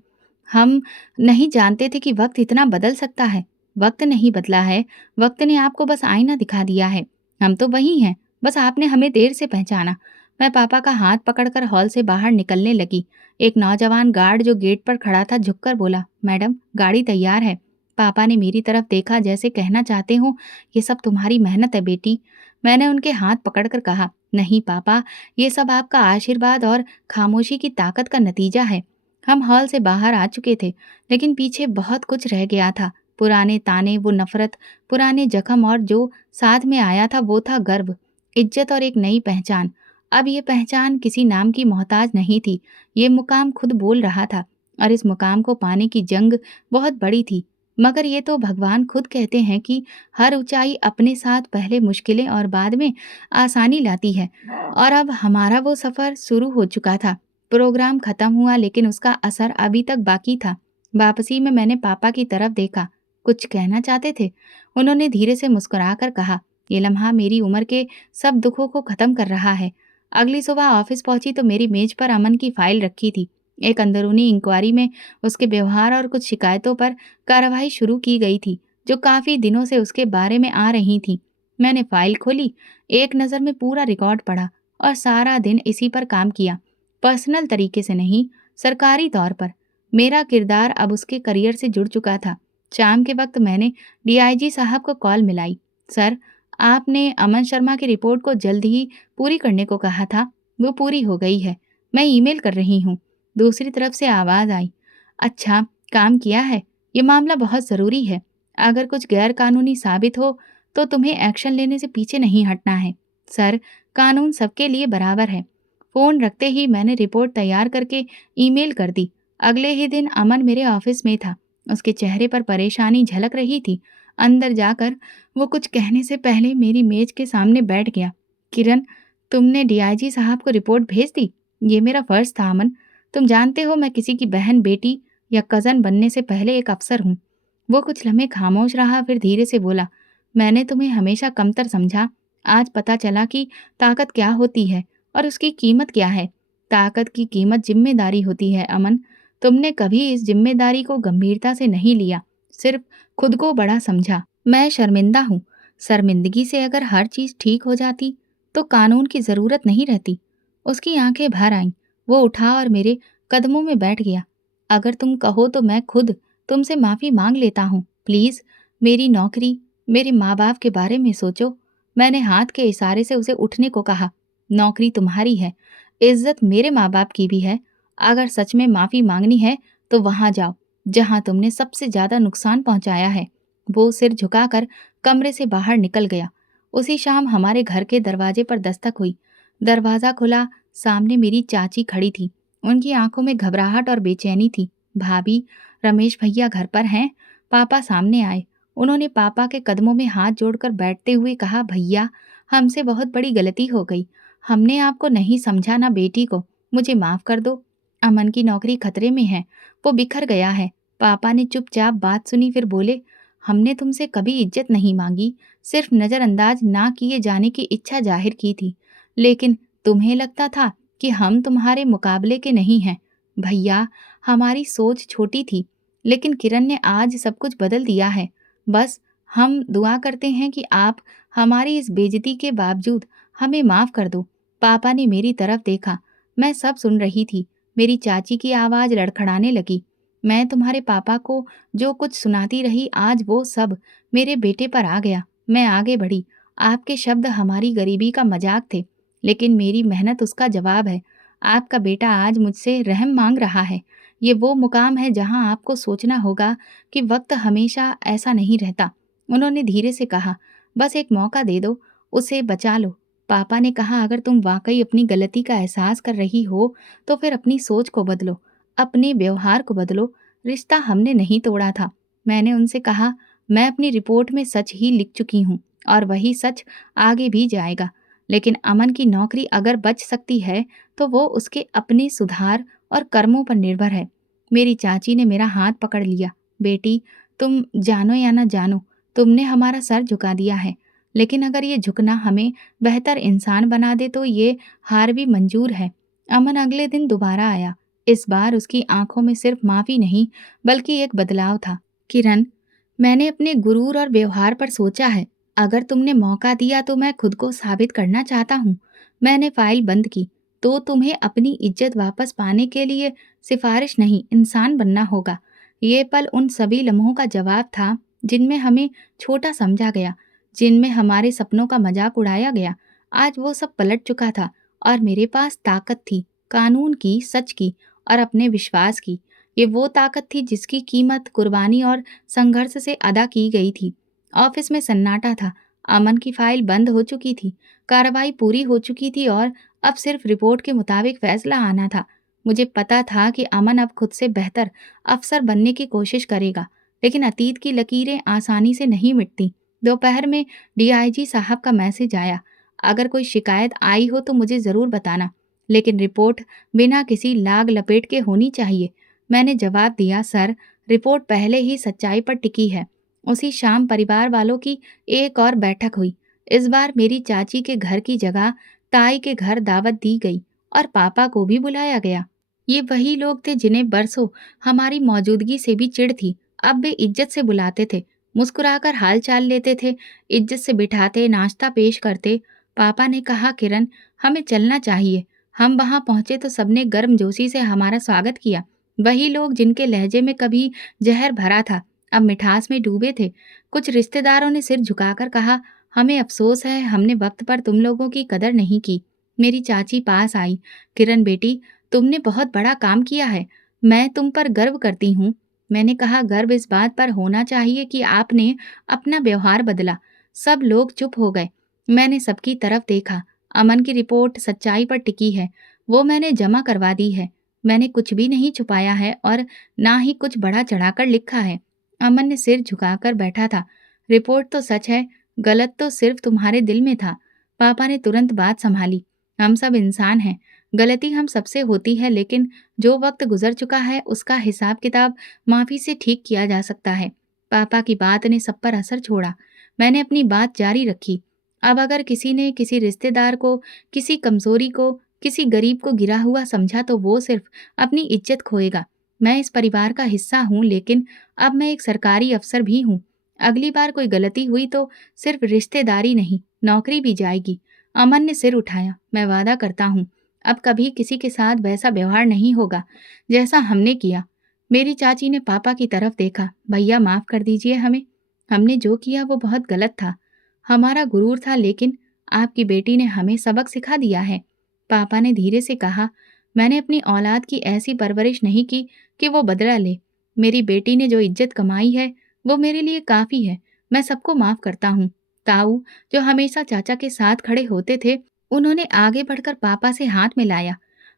हम नहीं जानते थे कि वक्त इतना बदल सकता है। वक्त नहीं बदला है, वक्त ने आपको बस आईना दिखा दिया है। हम तो वही हैं, बस आपने हमें देर से पहचाना। मैं पापा का हाथ पकड़कर हॉल से बाहर निकलने लगी। एक नौजवान गार्ड जो गेट पर खड़ा था झुककर बोला, मैडम, गाड़ी तैयार है। पापा ने मेरी तरफ देखा, जैसे कहना चाहते हो, ये सब तुम्हारी मेहनत है बेटी। मैंने उनके हाथ पकड़कर कहा, नहीं पापा, ये सब आपका आशीर्वाद और खामोशी की ताकत का नतीजा है। हम हॉल से बाहर आ चुके थे, लेकिन पीछे बहुत कुछ रह गया था। पुराने ताने, वो नफरत, पुराने जख्म, और जो साथ में आया था वो था गर्व, इज्जत और एक नई पहचान। अब ये पहचान किसी नाम की मोहताज नहीं थी। ये मुकाम खुद बोल रहा था, और इस मुकाम को पाने की जंग बहुत बड़ी थी। मगर ये तो भगवान खुद कहते हैं कि हर ऊंचाई अपने साथ पहले मुश्किलें और बाद में आसानी लाती है। और अब हमारा वो सफ़र शुरू हो चुका था। प्रोग्राम खत्म हुआ, लेकिन उसका असर अभी तक बाकी था। वापसी में मैंने पापा की तरफ देखा। कुछ कहना चाहते थे। उन्होंने धीरे से मुस्कुराकर कहा, ये लम्हा मेरी उम्र के सब दुखों को खत्म कर रहा है। अगली सुबह ऑफिस पहुंची तो मेरी मेज पर अमन की फाइल रखी थी। एक अंदरूनी इंक्वायरी में उसके व्यवहार और कुछ शिकायतों पर कार्रवाई शुरू की गई थी, जो काफी दिनों से उसके बारे में आ रही थी। मैंने फाइल खोली, एक नज़र में पूरा रिकॉर्ड पढ़ा और सारा दिन इसी पर काम किया। पर्सनल तरीके से नहीं, सरकारी तौर पर। मेरा किरदार अब उसके करियर से जुड़ चुका था। शाम के वक्त मैंने डीआईजी साहब को कॉल मिलाई। सर, आपने अमन शर्मा की रिपोर्ट को जल्द ही पूरी करने को कहा था। वो पूरी हो गई है। मैं ईमेल कर रही हूँ। दूसरी तरफ से आवाज़ आई, अच्छा, काम किया है। ये मामला बहुत ज़रूरी है। अगर कुछ गैर कानूनी साबित हो तो तुम्हें एक्शन लेने से पीछे नहीं हटना है। सर, कानून सबके लिए बराबर है। फ़ोन रखते ही मैंने रिपोर्ट तैयार करके ईमेल कर दी। अगले ही दिन अमन मेरे ऑफिस में था। उसके चेहरे पर परेशानी झलक रही थी। अंदर जाकर वो कुछ कहने से पहले मेरी मेज के सामने बैठ गया। किरण, तुमने डीआईजी साहब को रिपोर्ट भेज दी? ये मेरा फर्ज था अमन। तुम जानते हो, मैं किसी की बहन, बेटी या कज़न बनने से पहले एक अफ़सर हूँ। वो कुछ लम्हे खामोश रहा, फिर धीरे से बोला, मैंने तुम्हें हमेशा कमतर समझा। आज पता चला कि ताकत क्या होती है और उसकी कीमत क्या है। ताकत की कीमत जिम्मेदारी होती है अमन। तुमने कभी इस जिम्मेदारी को गंभीरता से नहीं लिया, सिर्फ खुद को बड़ा समझा। मैं शर्मिंदा हूँ। शर्मिंदगी से अगर हर चीज़ ठीक हो जाती तो कानून की ज़रूरत नहीं रहती। उसकी आंखें भर आईं। वो उठा और मेरे कदमों में बैठ गया। अगर तुम कहो तो मैं खुद तुमसे माफ़ी मांग लेता हूँ। प्लीज़, मेरी नौकरी, मेरे माँ बाप के बारे में सोचो। मैंने हाथ के इशारे से उसे उठने को कहा। नौकरी तुम्हारी है, इज्जत मेरे माँ बाप की भी है। अगर सच में माफ़ी मांगनी है तो वहाँ जाओ जहाँ तुमने सबसे ज़्यादा नुकसान पहुँचाया है। वो सिर झुकाकर कमरे से बाहर निकल गया। उसी शाम हमारे घर के दरवाजे पर दस्तक हुई। दरवाज़ा खुला, सामने मेरी चाची खड़ी थी। उनकी आंखों में घबराहट और बेचैनी थी। भाभी, रमेश भैया घर पर हैं? पापा सामने आए। उन्होंने पापा के कदमों में हाथ जोड़कर बैठते हुए कहा, भैया, हमसे बहुत बड़ी गलती हो गई। हमने आपको नहीं समझा ना बेटी को। मुझे माफ़ कर दो। अमन की नौकरी खतरे में है, वो बिखर गया है। पापा ने चुपचाप बात सुनी, फिर बोले, हमने तुमसे कभी इज्जत नहीं मांगी, सिर्फ नज़रअंदाज ना किए जाने की इच्छा जाहिर की थी। लेकिन तुम्हें लगता था कि हम तुम्हारे मुकाबले के नहीं हैं। भैया, हमारी सोच छोटी थी, लेकिन किरण ने आज सब कुछ बदल दिया है। बस हम दुआ करते हैं कि आप हमारी इस बेइज्जती के बावजूद हमें माफ़ कर दो। पापा ने मेरी तरफ देखा। मैं सब सुन रही थी। मेरी चाची की आवाज़ लड़खड़ाने लगी। मैं तुम्हारे पापा को जो कुछ सुनाती रही, आज वो सब मेरे बेटे पर आ गया। मैं आगे बढ़ी। आपके शब्द हमारी गरीबी का मजाक थे, लेकिन मेरी मेहनत उसका जवाब है। आपका बेटा आज मुझसे रहम मांग रहा है। ये वो मुकाम है जहां आपको सोचना होगा कि वक्त हमेशा ऐसा नहीं रहता। उन्होंने धीरे से कहा, बस एक मौका दे दो, उसे बचा लो। पापा ने कहा, अगर तुम वाकई अपनी गलती का एहसास कर रही हो तो फिर अपनी सोच को बदलो, अपने व्यवहार को बदलो। रिश्ता हमने नहीं तोड़ा था। मैंने उनसे कहा, मैं अपनी रिपोर्ट में सच ही लिख चुकी हूँ और वही सच आगे भी जाएगा। लेकिन अमन की नौकरी अगर बच सकती है तो वो उसके अपने सुधार और कर्मों पर निर्भर है। मेरी चाची ने मेरा हाथ पकड़ लिया। बेटी, तुम जानो या ना जानो, तुमने हमारा सर झुका दिया है, लेकिन अगर ये झुकना हमें बेहतर इंसान बना दे तो ये हार भी मंजूर है। अमन अगले दिन दोबारा आया। इस बार उसकी आंखों में सिर्फ माफी नहीं, बल्कि एक बदलाव था। किरण, मैंने अपने गुरूर और व्यवहार पर सोचा है। अगर तुमने मौका दिया तो मैं खुद को साबित करना चाहता हूँ। मैंने फाइल बंद की। तो तुम्हें अपनी इज्जत वापस पाने के लिए सिफारिश नहीं, इंसान बनना होगा। ये पल उन सभी लम्हों का जवाब था जिनमें हमें छोटा समझा गया, जिनमें हमारे सपनों का मजाक उड़ाया गया। आज वो सब पलट चुका था और मेरे पास ताकत थी, कानून की, सच की और अपने विश्वास की। ये वो ताकत थी जिसकी कीमत कुर्बानी और संघर्ष से अदा की गई थी। ऑफिस में सन्नाटा था। अमन की फाइल बंद हो चुकी थी, कार्रवाई पूरी हो चुकी थी और अब सिर्फ रिपोर्ट के मुताबिक फैसला आना था। मुझे पता था कि अमन अब खुद से बेहतर अफसर बनने की कोशिश करेगा, लेकिन अतीत की लकीरें आसानी से नहीं मिटती। दोपहर में डीआईजी साहब का मैसेज आया। अगर कोई शिकायत आई हो तो मुझे ज़रूर बताना, लेकिन रिपोर्ट बिना किसी लाग लपेट के होनी चाहिए। मैंने जवाब दिया, सर, रिपोर्ट पहले ही सच्चाई पर टिकी है। उसी शाम परिवार वालों की एक और बैठक हुई। इस बार मेरी चाची के घर की जगह ताई के घर दावत दी गई और पापा को भी बुलाया गया। ये वही लोग थे जिन्हें बरसों हमारी मौजूदगी से भी चिढ़ थी। अब वे इज्जत से बुलाते थे, मुस्कुराकर हाल चाल लेते थे, इज्जत से बिठाते, नाश्ता पेश करते। पापा ने कहा, किरण, हमें चलना चाहिए। हम वहां पहुंचे तो सबने गर्मजोशी से हमारा स्वागत किया। वही लोग जिनके लहजे में कभी जहर भरा था, अब मिठास में डूबे थे। कुछ रिश्तेदारों ने सिर झुकाकर कहा, हमें अफसोस है, हमने वक्त पर तुम लोगों की कदर नहीं की। मेरी चाची पास आई। किरण बेटी, तुमने बहुत बड़ा काम किया है। मैं तुम पर गर्व करती हूँ। मैंने कहा, गर्व इस बात पर होना चाहिए कि आपने अपना व्यवहार बदला। सब लोग चुप हो गए। मैंने सबकी तरफ देखा। अमन की रिपोर्ट सच्चाई पर टिकी है। वो मैंने जमा करवा दी है। मैंने कुछ भी नहीं छुपाया है और ना ही कुछ बड़ा चढ़ाकर लिखा है। अमन ने सिर झुकाकर बैठा था। रिपोर्ट तो सच है, गलत तो सिर्फ तुम्हारे दिल में था। पापा ने तुरंत बात संभाली। हम सब इंसान हैं, गलती हम सबसे होती है, लेकिन जो वक्त गुजर चुका है उसका हिसाब किताब माफी से ठीक किया जा सकता है। पापा की बात ने सब पर असर छोड़ा। मैंने अपनी बात जारी रखी। अब अगर किसी ने किसी रिश्तेदार को, किसी कमजोरी को, किसी गरीब को गिरा हुआ समझा तो वो सिर्फ अपनी इज्जत खोएगा। मैं इस परिवार का हिस्सा हूँ, लेकिन अब मैं एक सरकारी अफसर भी हूँ। अगली बार कोई गलती हुई तो सिर्फ रिश्तेदारी नहीं, नौकरी भी जाएगी। अमन ने सिर उठाया। मैं वादा करता हूँ, अब कभी किसी के साथ वैसा व्यवहार नहीं होगा जैसा हमने किया। मेरी चाची ने पापा की तरफ देखा। भैया, माफ कर दीजिए हमें। हमने जो किया वो बहुत गलत था। हमारा गुरूर था, लेकिन आपकी बेटी ने हमें सबक सिखा दिया है। पापा ने धीरे से कहा, मैंने अपनी औलाद की ऐसी परवरिश नहीं की कि वो बदला ले। मेरी बेटी ने जो इज्जत कमाई है वो मेरे लिए काफी है। मैं सबको माफ करता हूँ। ताऊ, जो हमेशा चाचा के साथ खड़े होते थे, उन्होंने आगे बढ़कर पापा से हाथ मिलाया।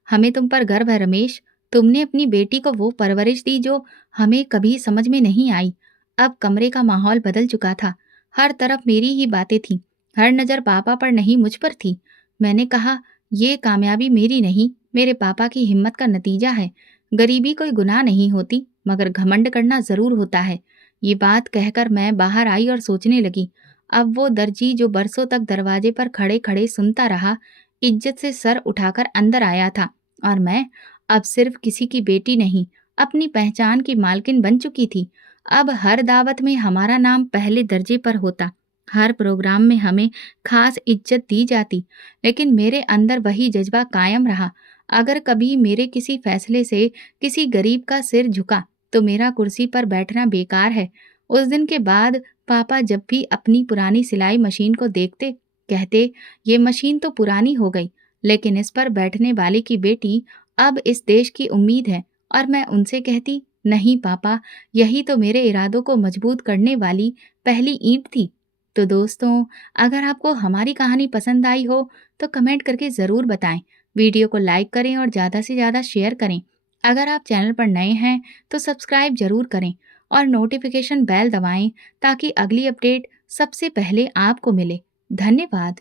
हमें तुम पर गर्व है रमेश। तुमने अपनी बेटी को वो परवरिश दी जो हमें कभी समझ में नहीं आई। अब कमरे का माहौल बदल चुका था। हर तरफ मेरी ही बातें थीं। हर नजर पापा पर नहीं, मुझ पर थी। मैंने कहा, ये कामयाबी मेरी नहीं, मेरे पापा की हिम्मत का नतीजा है। गरीबी कोई गुनाह नहीं होती, मगर घमंड करना जरूर होता है। ये बात कहकर मैं बाहर आई और सोचने लगी। अब वो दर्जी जो बरसों तक दरवाजे पर खड़े खड़े सुनता रहा, इज्जत से सर उठाकर अंदर आया था, और मैं अब सिर्फ किसी की बेटी नहीं, अपनी पहचान की मालकिन बन चुकी थी। अब हर दावत में हमारा नाम पहले दर्जे पर होता, हर प्रोग्राम में हमें खास इज्जत दी जाती। लेकिन मेरे अंदर वही जज्बा कायम रहा। अगर कभी मेरे किसी फैसले से किसी गरीब का सिर झुका तो मेरा कुर्सी पर बैठना बेकार है। उस दिन के बाद पापा जब भी अपनी पुरानी सिलाई मशीन को देखते, कहते, ये मशीन तो पुरानी हो गई, लेकिन इस पर बैठने वाले की बेटी अब इस देश की उम्मीद है। और मैं उनसे कहती, नहीं पापा, यही तो मेरे इरादों को मजबूत करने वाली पहली ईंट थी। तो दोस्तों, अगर आपको हमारी कहानी पसंद आई हो तो कमेंट करके ज़रूर बताएं। वीडियो को लाइक करें और ज़्यादा से ज़्यादा शेयर करें। अगर आप चैनल पर नए हैं तो सब्सक्राइब जरूर करें और नोटिफिकेशन बेल दबाएं ताकि अगली अपडेट सबसे पहले आपको मिले। धन्यवाद।